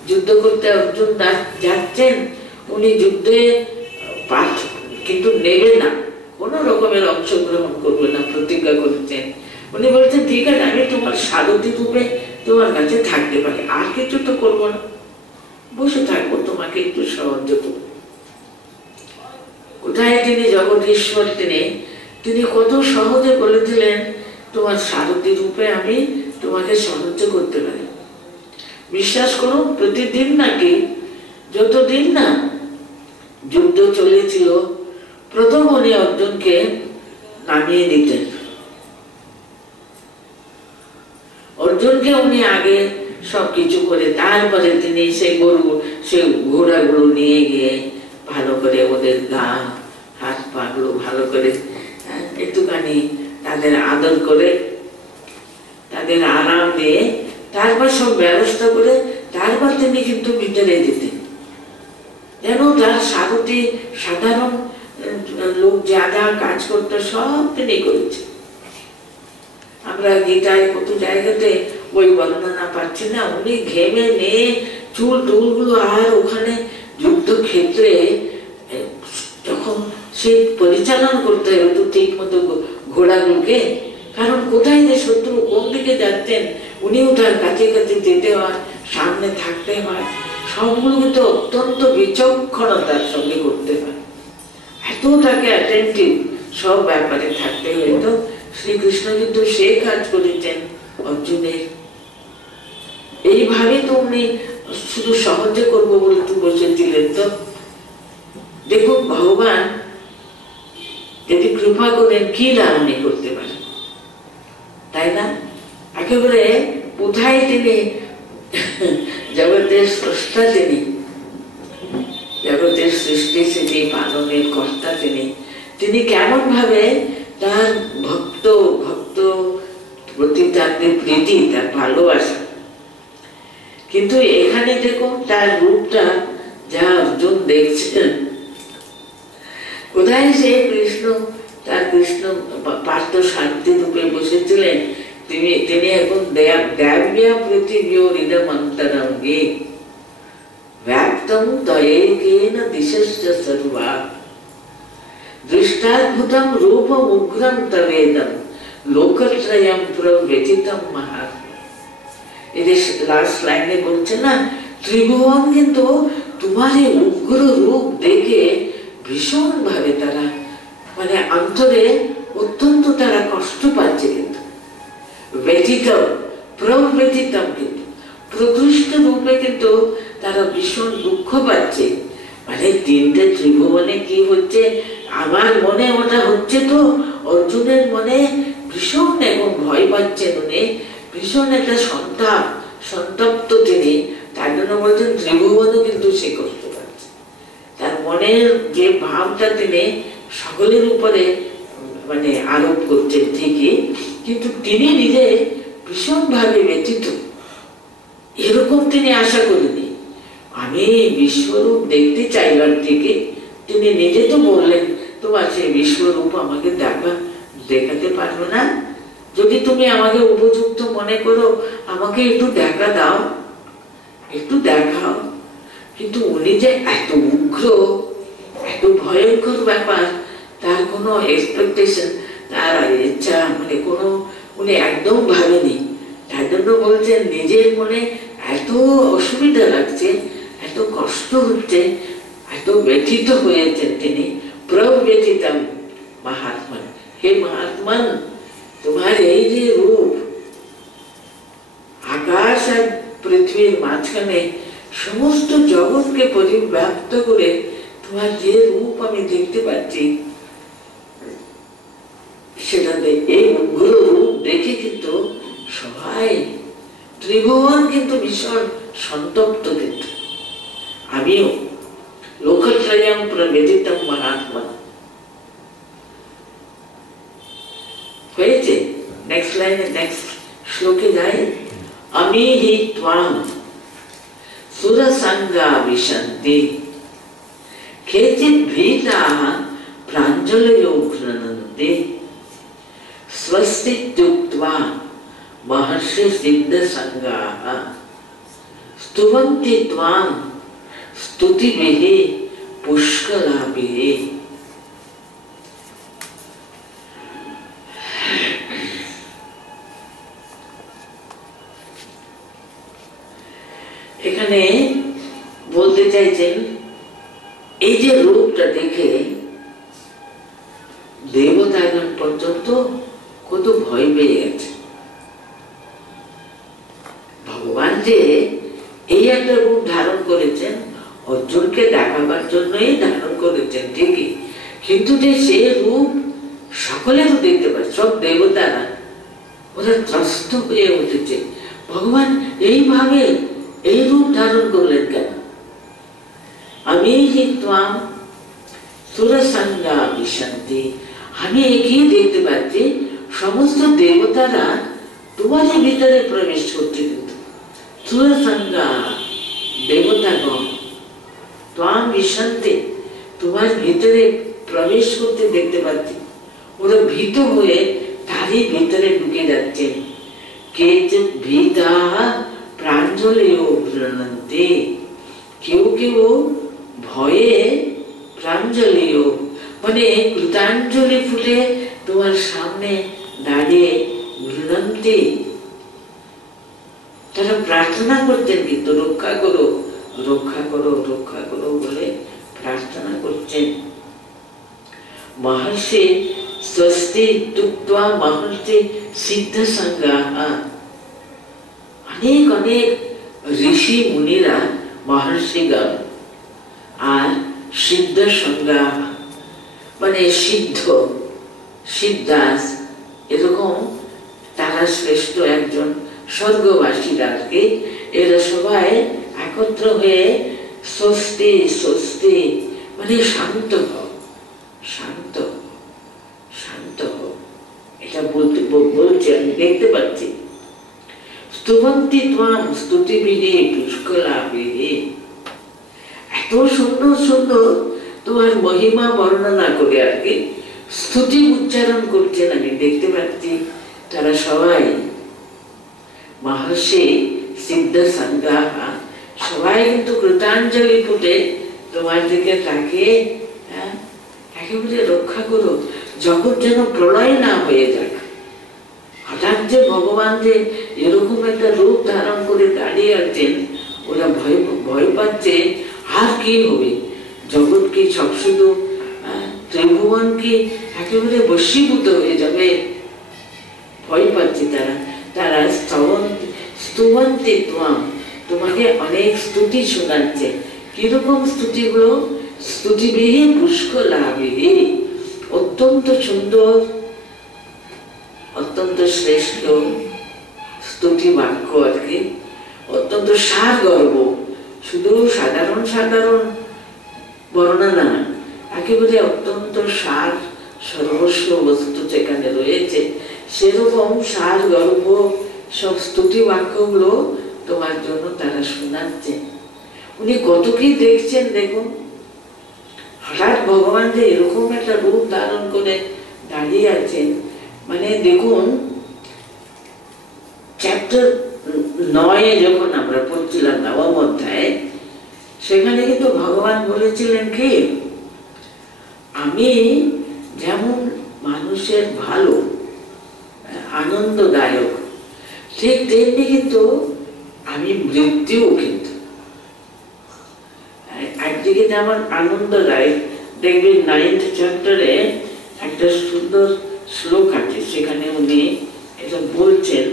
যুদ্ধ করতে অর্জুন যাচ্ছেন, উনি যুদ্ধে কিন্তু নেবে না, কোন রকমের অংশগ্রহণ করবে না, প্রতিজ্ঞা করেছেন। উনি বলছেন ঠিক আছে, আমি তোমার সারথি রূপে তোমার কাছে থাকতে পারি, আর কিছু তো করবো না, বসে থাকবো, তোমাকে একটু সাহায্য করবো। কোথায় তিনি জগদীশ্বর, তিনি কত সহজে বলেছিলেন তোমার সারথি রূপে আমি তোমাকে সাহায্য করতে পারি। বিশ্বাস করো, প্রতিদিন নাকি যতদিন না যুদ্ধ চলেছিল, প্রথম উনি অর্জুনকে নামিয়ে দিতেন। অর্জুনকে উনি আগে সবকিছু করে তারপরে তিনি সে ঘোড়াগুলো নিয়ে গিয়ে ভালো করে ওদের গা হাত পা গুলো ভালো করে একটুখানি তাদের আদর করে তাদের আরাম দিয়ে তারপর সব ব্যবস্থা করে তারপর তিনি কিন্তু ভিতরে যেতেন, যেন তার সাগরটি সাধারণ লোক যা যা কাজ করতো সব তিনি করেছেন। আমরা গীতায় কত জায়গাতে ওই বর্ণনা পাচ্ছি না, উনি ঘেমে নিয়ে চুল টুলগুলো, আর ওখানে যুদ্ধক্ষেত্রে যখন সে পরিচালনা করতে হতো ঠিক মতো ঘোড়াগুলোকে, কারণ কোথায় যে শত্রু কোন দিকে যাচ্ছেন উনিও তার কাছে কাছে যেতে হয়, সামনে থাকতে হয়, সবগুলো কিন্তু অত্যন্ত বিচক্ষণতার সঙ্গে করতে হয়, এত তাকে অ্যাটেন্টিভ সব ব্যাপারে থাকতে হইতো। শ্রীকৃষ্ণ কিন্তু সে কাজ করেছেন অর্জুনের। এইভাবে তো উনি শুধু সহজে করবো বলে তো বসেছিলেন। তো দেখুন ভগবান যদি কৃপা করেন কি না উনি করতে পারেন, তাই না? একেবারে কোথায় তিনি জগতের স্রষ্টা, তিনি জগতের সৃষ্টি স্থিতি পালনের কর্তা, তিনি কেমন ভাবে তার ভক্ত প্রতি তার প্রীতি, তার ভালোবাসা। কিন্তু এখানে দেখুন তার রূপটা যা অর্জুন দেখছেন, কোথায় সে কৃষ্ণ, তার কৃষ্ণ পার্থ শান্তি রূপে বসেছিলেন, তিনি এখন দেব্যা পৃথিবীরিদম অন্তরঙ্গে ব্যাপ্তম তয়েকেন দিশশ্চ সর্বা দৃষ্টাদ্ভুতম রূপম উগ্রম তবেদম লোকত্রয়ম প্রব্যথিতম মহাত্মা। এই লাস্ট লাইনে বলছে না, ত্রিভুবন কিন্তু তোমার এই উগ্র রূপ দেখে ভীষণ ভাবে তারা মানে অন্তরে অত্যন্ত তারা কষ্ট পাচ্ছে, কিন্তু ব্যথিতম প্রব্যথিতম, কিন্তু প্রকৃষ্ট রূপে কিন্তু তারা ভীষণ দুঃখ পাচ্ছে। মানে তিনটে ত্রিভুবনে কি হচ্ছে আমার মনে ওটা হচ্ছে, তো অর্জুনের মনে ভীষণ এখন ভয় পাচ্ছেন উনি, ভীষণ একটা সন্তপ্ত তিনি, তার জন্য বলছেন ত্রিভুবনও কিন্তু সে কষ্ট পাচ্ছে। তার মনের যে ভাবটা তিনি সকলের উপরে মানে আরোপ করছেন ঠিকই, কিন্তু তিনি নিজে ভীষণ ভাবে ব্যথিত। এরকম তিনি আশা করেনি। আমি বিশ্বরূপ দেখতে চাইলাম ঠিকই, তিনি নিজে তো বললেন তোমার সেই বিশ্বরূপ আমাকে দেখাতে পারবো না, যদি তুমি আমাকে উপযুক্ত মনে করো আমাকে একটু দেখা দাও, একটু দেখাও। কিন্তু উনি যে এত উগ্র, এত ভয়ঙ্কর ব্যাপার, তার কোনো এক্সপেকটেশন, তার ইচ্ছা মানে কোনো উনি একদম ভাবেনি। তার জন্য বলছেন নিজের মনে এত অসুবিধা লাগছে, এত কষ্ট হচ্ছে, এত ব্যথিত হয়েছেন তিনি। প্রব্যথিতম মহাত্মা, হে মহাত্মা তোমার এই যে রূপ, আকাশ আর পৃথিবীর মাঝখানে সমস্ত জগৎকে পরিব্যাপ্ত করে তোমার যে রূপ আমি দেখতে পাচ্ছি, সেটাতে এই উগ্র রূপ দেখে কিন্তু সবাই ত্রিভুবন কিন্তু ভীষণ সন্তপ্ত, কিন্তু আমিও লোকত্রয়ম প্রব্যথিতম মহাত্মা। হয়েছে? নেক্সট লাইনে, নেক্সট শ্লোকে যাই। আমি হি ত্বাম সুরসঙ্গা বিশন্তি কেচিৎ ভীতাঃ প্রাঞ্জলয়ো গৃণন্তি স্বস্তিত্যুক্ত্বা মহর্ষি সিদ্ধসঙ্গাঃ स्तुवन्ति त्वां स्तुतिभिः पुष्कलाभिः। এখানে বলতে চাইছেন এই যে রূপটা দেখে দেবতাগণ পর্যন্ত কত ভয় পেয়ে গেছে। ভগবান যে এই একটা রূপ ধারণ করেছেন, অর্জুনকে দেখাবার জন্যই ধারণ করেছেন ঠিকই, কিন্তু যে সে রূপ সকলেরও দেখতে পায়, সব দেবতারা ওরা ত্রস্ত হয়ে উঠেছে। ভগবান এইভাবে এই রূপ ধারণ করলেন কেন? আমি হি ত্বাম সুরসঙ্গা বিশন্তি, আমি একই দেখতে পাচ্ছি সমস্ত দেবতারা তোমার ভিতরে প্রবেশ করছে, কিন্তু সুরসঙ্গা দেবতাগণ ত্বাম বিশন্তে, তোমার ভিতরে প্রবেশ করতে দেখতে পাচ্ছি। ওরা ভীত হয়ে তারই ভিতরে ঢুকে যাচ্ছেন। কেচিৎ ভীতাঃ প্রাঞ্জলয়ো গৃণন্তে, কেউ কেউ ভয়ে প্রাঞ্জলয়ো মানে কৃতাঞ্জলি ফুটে তোমার সামনে দাঁড়িয়ে গৃণন্তে, তারা প্রার্থনা করতেন, কিন্তু রক্ষা করো রক্ষা করো রক্ষা করো বলে প্রার্থনা করছেন। মহর্ষি স্বস্তি তুক্ত্বা মহর্ষি সিদ্ধ সংজ্ঞাঃ, অনেক অনেক ঋষি মুনিরা মহর্ষিগণ আর সিদ্ধ সংজ্ঞাঃ মানে সিদ্ধ সিদ্ধাস, এরকম তারা শ্রেষ্ঠ একজন স্বর্গবাসীরা আর কি, এরা সবাই একত্র হয়ে স্বস্তি স্বস্তি মানে শান্ত হও শান্ত শান্ত হও, এটা বলছে আমি দেখতে পাচ্ছি। স্তুবন্তি ত্বাম স্তুতিবিহে পুষ্কলাভিহে, এত সুন্দর সুন্দর তোমার মহিমা বর্ণনা করে আর কি স্তুতি উচ্চারণ করছেন, আমি দেখতে পাচ্ছি। তারা সবাই মহর্ষি সিদ্ধ সংজ্ঞাঃ সবাই কিন্তু কৃতাঞ্জলি ফুটে তোমার দিকে তাকিয়ে একেবারে রক্ষা করো, জগৎ যেন প্রলয় না হয়ে যাক। হঠাৎ যে ভগবান যে এরকম একটা রূপ ধারণ করে দাঁড়িয়ে আছেন, ওরা ভয় পাচ্ছে আর কি হবে, জগৎ কি সব শুধু ত্রিভুবন কি একেবারে বশীভূত হয়ে যাবে, ভয় পাচ্ছে তারা। তারা স্তুবন্তি ত্বাম, তোমাকে অনেক স্তুতি শোনাচ্ছে। কিরকম স্তুতিগুলো? স্তুতিবিহি পুষ্কলাভিহি, অত্যন্ত সুন্দর অত্যন্ত শ্রেষ্ঠ স্তুতি বাক্য আর কি, অত্যন্ত সারগর্ভ, শুধু সাধারণ সাধারণ বর্ণনা, একেবারে অত্যন্ত সার সর্বস্ব বস্তু যেখানে রয়েছে সেরকম সারগর্ভ সব স্তুতি বাক্যগুলো তোমার জন্য তারা শোনাচ্ছে। উনি কত কি দেখছেন দেখুন, হঠাৎ ভগবান যে এরকম একটা রূপ ধারণ করে দাঁড়িয়ে আছেন, মানে দেখুন চ্যাপ্টার 9 যখন আমরা পড়ছিলাম নবম অধ্যায়ে, সেখানে কিন্তু ভগবান বলেছিলেন কি, আমি যেমন মানুষের ভালো আনন্দদায়ক, ঠিক তেমনি কিন্তু আমি মৃত্যুও কিন্তু একদিকে যেমন আনন্দদায়ক। দেখবেন 9th চ্যাপ্টারে একটা সুন্দর শ্লোক আছে, সেখানে উনি এটা বলছেন,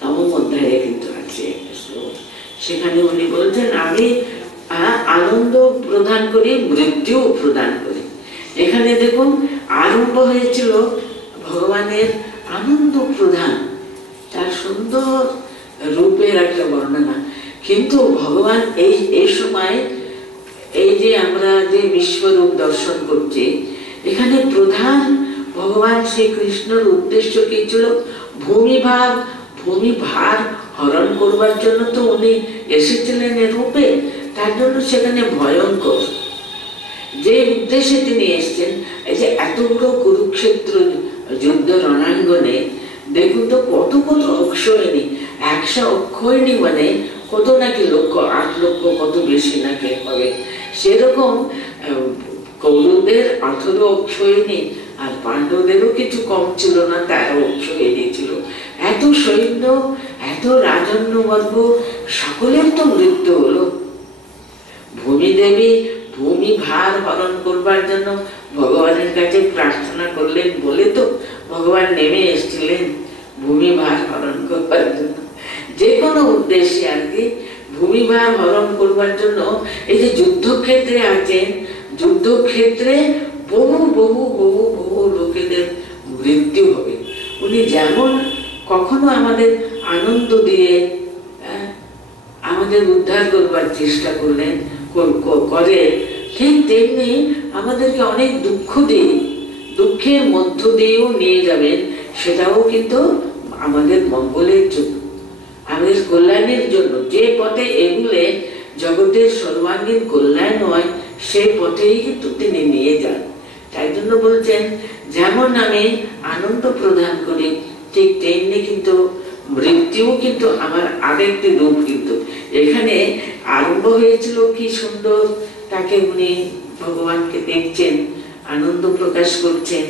নবম অধ্যায়ে কিন্তু আছে শ্লোক, সেখানে উনি বলছেন আমি আনন্দ প্রদান করি, মৃত্যু প্রদান করি। এখানে দেখুন আরম্ভ হয়েছিল ভগবানের আনন্দ প্রদান, তার সুন্দর রূপের একটা বর্ণনা। কিন্তু ভগবান এই সময় এই যে আমরা যে বিশ্বরূপ দর্শন করছি, এখানে প্রধান ভগবান শ্রীকৃষ্ণের উদ্দেশ্য কি ছিল? ভূমি ভার হরণ করবার জন্য তো উনি এসেছিলেন এ রূপে, তার জন্য সেখানে ভয়ঙ্কর যে উদ্দেশ্যে তিনি এসেছেন, এই যে এতগুলো কুরুক্ষেত্র যুদ্ধ রণাঙ্গনে দেখুন তো কত কত অক্ষয়ণী, 100 অক্ষয়ণী মানে কত নাকি লক্ষ, 8 লক্ষ কত বেশি নাকি হবে, সেরকম কৌরবদের 18 অক্ষয়ণী আর পাণ্ডবদেরও কিছু কম ছিল না, 13 অক্ষয়ণী ছিল। এত সৈন্য, এত রাজন্যবর্গ, সকলের তো মৃত্যু হলো। ভূমিদেবী ভূমি ভার হরণ করবার জন্য ভগবানের কাছে প্রার্থনা করলেন বলে তো ভগবান নেমে এসেছিলেন ভূমি ভার হরণ করবার জন্য, যে কোনো উদ্দেশ্যে আর কি। ভূমি ভার হরণ করবার জন্য এই যে যুদ্ধক্ষেত্রে আছেন, যুদ্ধক্ষেত্রে বহু বহু বহু বহু লোকেদের মৃত্যু হবে। উনি যেমন কখনো আমাদের আনন্দ দিয়ে আমাদের উদ্ধার করবার চেষ্টা করলেন করে, ঠিক তেমনি আমাদেরকে অনেক দুঃখ দিয়ে, দুঃখের মধ্য দিয়েও নিয়ে যাবেন, সেটাও কিন্তু আমাদের মঙ্গলের জন্য। আমাদের কল্যাণের জন্য যে পথে এগুলে জগতের সর্বাঙ্গীন কল্যাণ হয় সেই পথেই কিন্তু তিনি নিয়ে যান। তাই জন্য বলছেন যেমন আমি আনন্দ প্রদান করি ঠিক তেমনি কিন্তু মৃত্যুও কিন্তু আমার আরেকটি রূপ। কিন্তু এখানে আরম্ভ হয়েছিল কি সুন্দর, তাকে উনি ভগবানকে দেখছেন, আনন্দ প্রকাশ করছেন,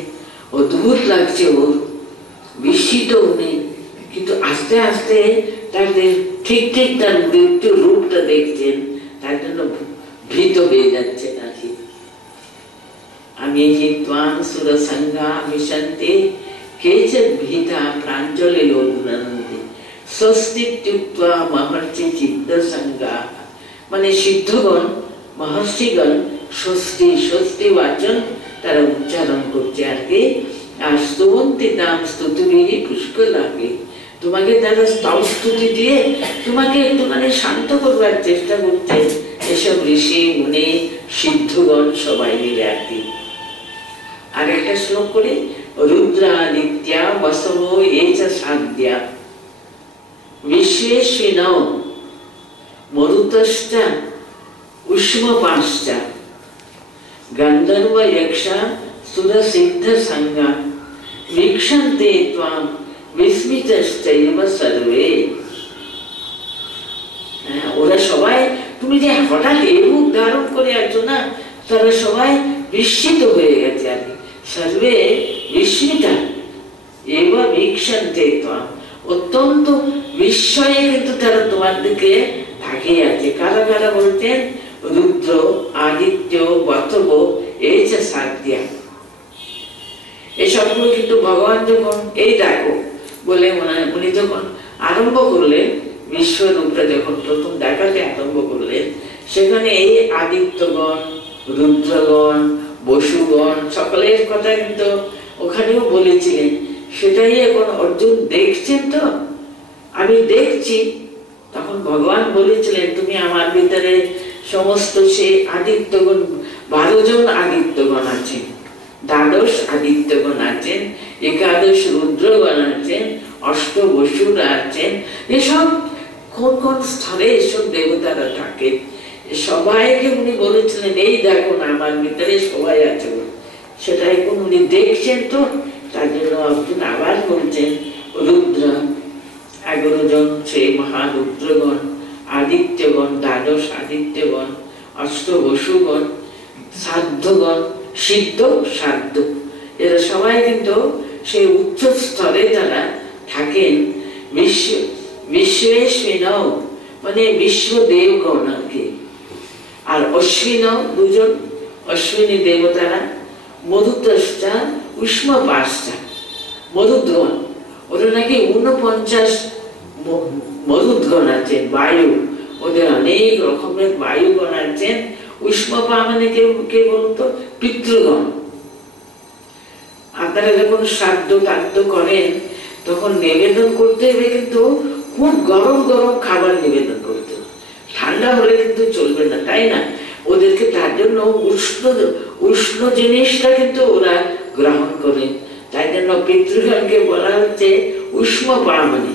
অদ্ভুত লাগছে ওর, বিস্মিত উনি, কিন্তু আস্তে আস্তে তাদের ঠিক ঠিক তার মৃত্যু রূপটা দেখছেন, তার জন্য ভীত হয়ে যাচ্ছে নাকি। আমি ত্বাং সুরসঙ্গা মিশন্তে কেচিৎ ভীতা প্রাঞ্জলে লোদনন্তি স্বস্তিত্যুক্ত্বা মহর্ষি সিদ্ধসঙ্গা। মানে সিদ্ধগণ মহর্ষিগণ স্বস্তি স্বস্তি বাচন তারা উচ্চারণ করছে আর কি। আর স্তবন্তি নাম স্তুতিবিহি পুষ্কলাভে, তোমাকে তারা স্তব স্তুতি দিয়ে তোমাকে একটু মানে শান্ত করবার চেষ্টা করছে এসব ঋষি মুনি সিদ্ধগণ সবাই মিলে আর কি। আর একটা শ্লোক করে রুদ্রাদিত্যা বসব এচ সাধ্যা বিশ্বেশ্বিন মরুতশ্চ উষ্মপাশ্চ গন্ধর্ব যক্ষ সুর সিদ্ধ সংজ্ঞা వీక్షন্తే త్వాం বিস্মিতশ্চৈব সর্বে। ওরা সবাই, তুমি যে হঠাৎ এই রূপ ধারণ করে আছো না, তারা সবাই বিস্মিত হয়ে গেছে আর কি। সর্বে বিস্মিতা এব వీక్షন্তে ত্বাম, অত্যন্ত বিস্ময়ে কিন্তু তারা তোমার দিকে তাকিয়ে আছে। কারা কারা বলছেন? রুদ্র, আদিত্য, বতব, এই যে সাধ্যা, এই সবগুলো কিন্তু ভগবান যখন এই দেখো বলে উনি যখন আরম্ভ করলেন, বিশ্বরূপটা যখন প্রথম দেখাতে আরম্ভ করলেন, সেখানে এই আদিত্যগণ, রুদ্রগণ, বসুগণ সকলের কথা কিন্তু ওখানেও বলেছিলেন। সেটাই এখন অর্জুন দেখছেন। তো আমি দেখছি, তখন ভগবান বলেছিলেন তুমি আমার ভিতরে সমস্ত সেই আদিত্যগণ, 12 জন আদিত্যগণ আছেন, দ্বাদশ আদিত্যগণ আছেন, একাদশ রুদ্রগণ আছেন, অষ্ট বসুরা আছেন। এসব কোন কোন স্তরে এসব দেবতারা থাকে, সবাইকে উনি বলেছিলেন এই দেখো না আমার ভিতরে সবাই আছে। সেটা এখন উনি দেখছেন। তো তার জন্য অর্জুন আবার বলছেন রুদ্র 11 জন সেই মহারুদ্রগণ, আদিত্যগণ, দ্বাদশ আদিত্যগণ, অষ্ট বসুগণ, সাধ্যগণ, সিদ্ধ সাধ্য, এরা সবাই কিন্তু সেই উচ্চ স্তরে যারা থাকেন। বিশ্বেশ্বিন মানে বিশ্বদেবগণ আর কি। আর অশ্বিন 2 জন অশ্বিনী দেবতারা, মরুতশ্চা উষ্মপাশ্চা, মরুদ্গণ, ওরা নাকি 49 মরুদ্গণ আছেন, বায়ু, ওদের অনেক রকমের বায়ুগণ আছেন। উষ্মপা মানে কে বলতো? পিতৃগণ। আপনারা যখন শ্রাদ্ধ টাদ্ধ করেন তখন নিবেদন করতে হবে, কিন্তু খুব গরম গরম খাবার নিবেদন করতে, ঠান্ডা হলে কিন্তু চলবে না, তাই না? ওদেরকে তার জন্য উষ্ণ জিনিসটা কিন্তু ওরা গ্রহণ করে। তাই জন্য পিতৃগণকে বলা হচ্ছে উষ্মপামনি।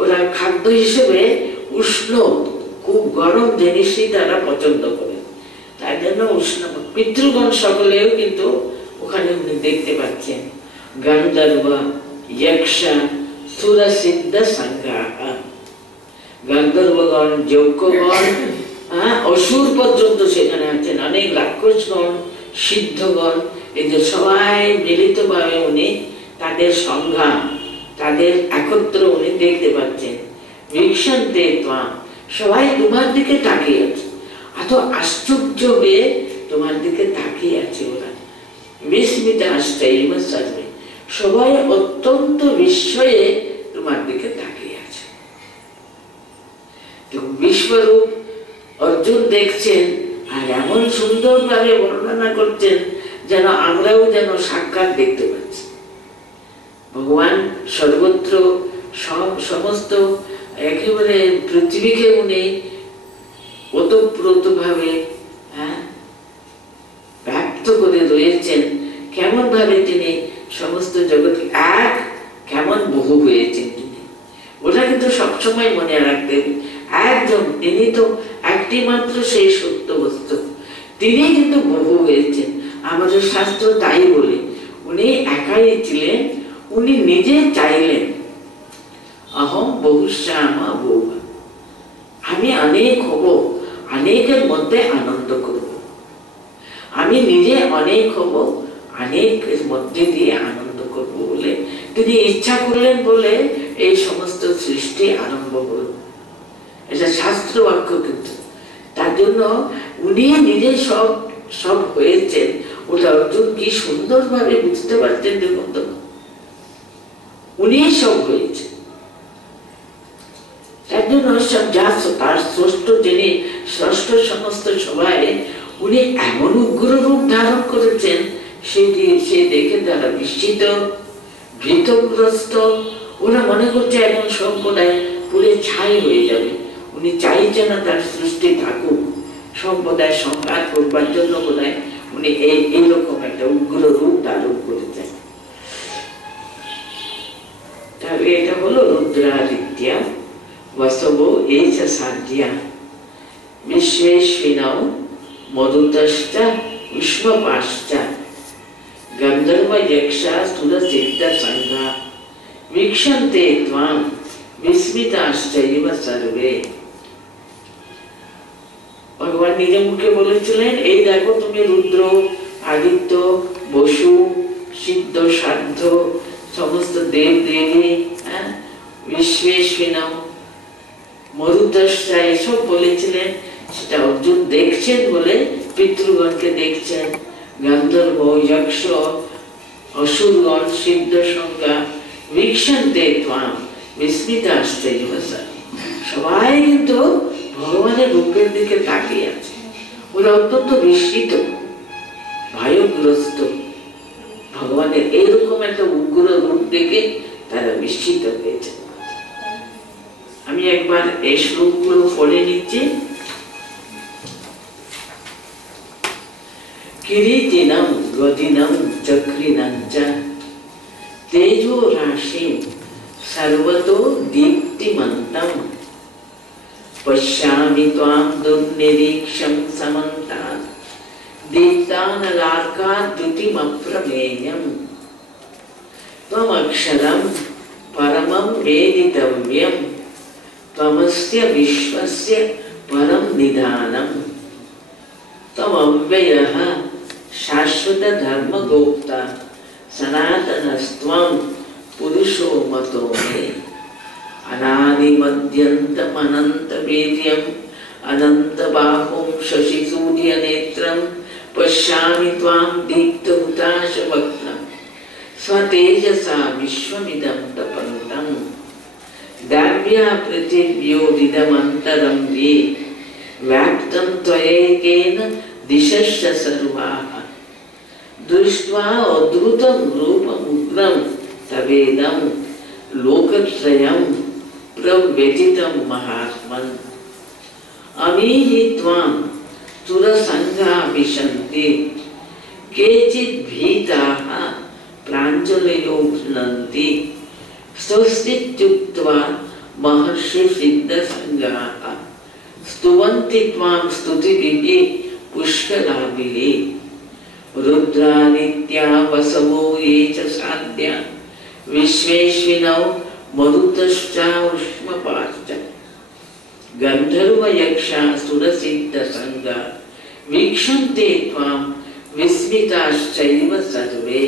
ওরা খাদ্য হিসেবে উষ্ণ, খুব গরম জিনিসই তারা পছন্দ করে। তাই জন্য উষ্ণ পিতৃগণ সকলেও কিন্তু ওখানে দেখতে পাচ্ছেন। গন্ধর্ব, যক্ষ, সুর সিদ্ধ সংজ্ঞা, গন্ধর্বগণ, যক্ষগণ, অসুর পর্যন্ত সেখানে আছেন, অনেক রাক্ষসগণ, সিদ্ধগণ, এদের সবাই মিলিত ভাবে উনি তাদের সংজ্ঞা, তাদের একত্র উনি দেখতে পাচ্ছেন। ভিক্ষন্তে ত্বাম, সবাই তোমার দিকে তাকিয়ে আছে, এত আশ্চর্য হয়ে তোমার দিকে তাকিয়ে আছে ওরা। বিস্মিত আশ্চর্য সর্বে, সবাই অত্যন্ত বিস্ময়ে তোমার দিকে তাকিয়ে আছে। তো বিশ্বরূপ অর্জুন দেখছেন আর এমন সুন্দর ভাবে বর্ণনা করছেন যেন আমরাও যেন সাক্ষাৎ দেখতে পাচ্ছি। ভগবান সর্বত্র সমস্ত একেবারে পৃথিবীকে উনি ওতপ্রোত ভাবে ব্যক্ত করে রয়েছেন। কেমন ভাবে তিনি সমস্ত জগৎ এক, কেমন বহু হয়েছেন তিনি। সবসময় মনে রাখতে হবে, একজন তিনি তো একটি মাত্র সেই সত্য বস্তু, তিনি কিন্তু বহু হয়েছেন। আমাদের শাস্ত্র তাই বলে, উনি একাই ছিলেন, উনি নিজে চাইলেন অহম বহুশ্যামা বহু, আমি অনেক হব, অনেকের মধ্যে আনন্দ করব, আমি নিজে অনেক হব, অনেকের মধ্যে দিয়ে আনন্দ করব বলে তিনি ইচ্ছা করলেন বলে এই সমস্ত সৃষ্টি আরম্ভ হল। এটা শাস্ত্র বাক্য। কিন্তু তার জন্য উনি নিজে সব সব হয়েছেন। ওটা অর্জুন কি সুন্দর ভাবে বুঝতে পারছেন। দেখুন তো, উনি সব হয়েছে, তার জন্য সব যা তার ষষ্ঠ যিনি ষষ্ঠ সমস্ত সবাই উনি এমন উগ্র রূপ ধারণ করেছেন, সে দেখে তারা বিস্মিত, ভীতগ্রস্ত। ওরা মনে করছে এখন সম্প্রদায় পুরে ছাই হয়ে যাবে। উনি চাইছে না তার সৃষ্টি থাকুক, সম্প্রদায় সংঘাত করবার জন্য বোধহয় উনি এইরকম একটা উগ্র রূপ ধারণ করেছেন। তাহলে এটা হলো রুদ্রাদিত্যা বসব এচ সাধ্য়া বিশ্বেশ্বিনৌ মরুতশ্চ উষ্মপাশ্চ গন্ধর্ব যক্ষা সুর সিদ্ধ সংঘা वीक्षन्ते त्वां विस्मिताश्चैव सर्वे। ভগবান নিজে মুখে বলেছিলেন, এই দেখো তুমি রুদ্র, আদিত্য, বসু, সিদ্ধ, সাধ্য, সমস্ত দেব দেবী, বিশ্বেশ্বিনৌ মরুতশ্চ এসব বলেছিলেন। সেটা অর্জুন দেখছেন বলে পিতৃগণকে দেখছেন। গন্ধর্ব, যক্ষ, অসুরগণ, সিদ্ধ সংজ্ঞা, वीक्षन्ते त्वां विस्मिताश्चैव सर्वे। সবাই কিন্তু ভগবানের রূপের দিকে তাকিয়ে আছে। ওরা অত্যন্ত বিস্মিত, ভয়গ্রস্ত। ভগবানের এইরকম একটা উগ্র রূপ দেখে তারা বিস্মিত হয়েছে। আমি একবার এই শ্লোকগুলো পড়ে নিচ্ছি। কিরীটিনং গদিনং চক্রিণং চ तेजो राशि सर्वतो दीप्तिमन्तं पश्यामि त्वां दुर्निरीक्षं समन्तात् दीप्तानलार्कात् द्युतिमप्रमेयम् त्वमक्षरं परमं वेदितव्यं त्वमस्य विश्वस्य परं निधानम् त्वमव्ययः शाश्वत धर्मगोप्ता सनातनस्त्वं पुरुषो मतो मे अनादिमध्यन्तमनन्तवीर्यम् अनन्तबाहुं शशिसूर्यनेत्रं पश्यामि त्वां दीप्तहुताशवक्त्रं स्वतेजसा विश्वमिदं तपन्तम् दाव्या पृथिव्योरिदमन्तरं ये व्याप्तं त्वयैकेन दिशश्च सर्वाः दृष्ट्वा अद्भुतं रूपमुग्रं तवेदं लोकत्रयं प्रव्यथितं महात्मन् अमीहि त्वां सुरसङ्घा विशन्ति केचित् भीताः प्राञ्जलयो गृह्णन्ति स्वस्तित्युक्त्वा महर्षिसिद्धसङ्घाः स्तुवन्ति त्वां स्तुतिभिः पुष्कलाभिः रुद्रादित्या वसवो ये च साध्या विश्वेश्विनौ मरुतश्च उष्मपाश्च गन्धर्व यक्षा सुरसिद्ध संगा वीक्षन्ते त्वां विस्मिताश्चैव सर्वे।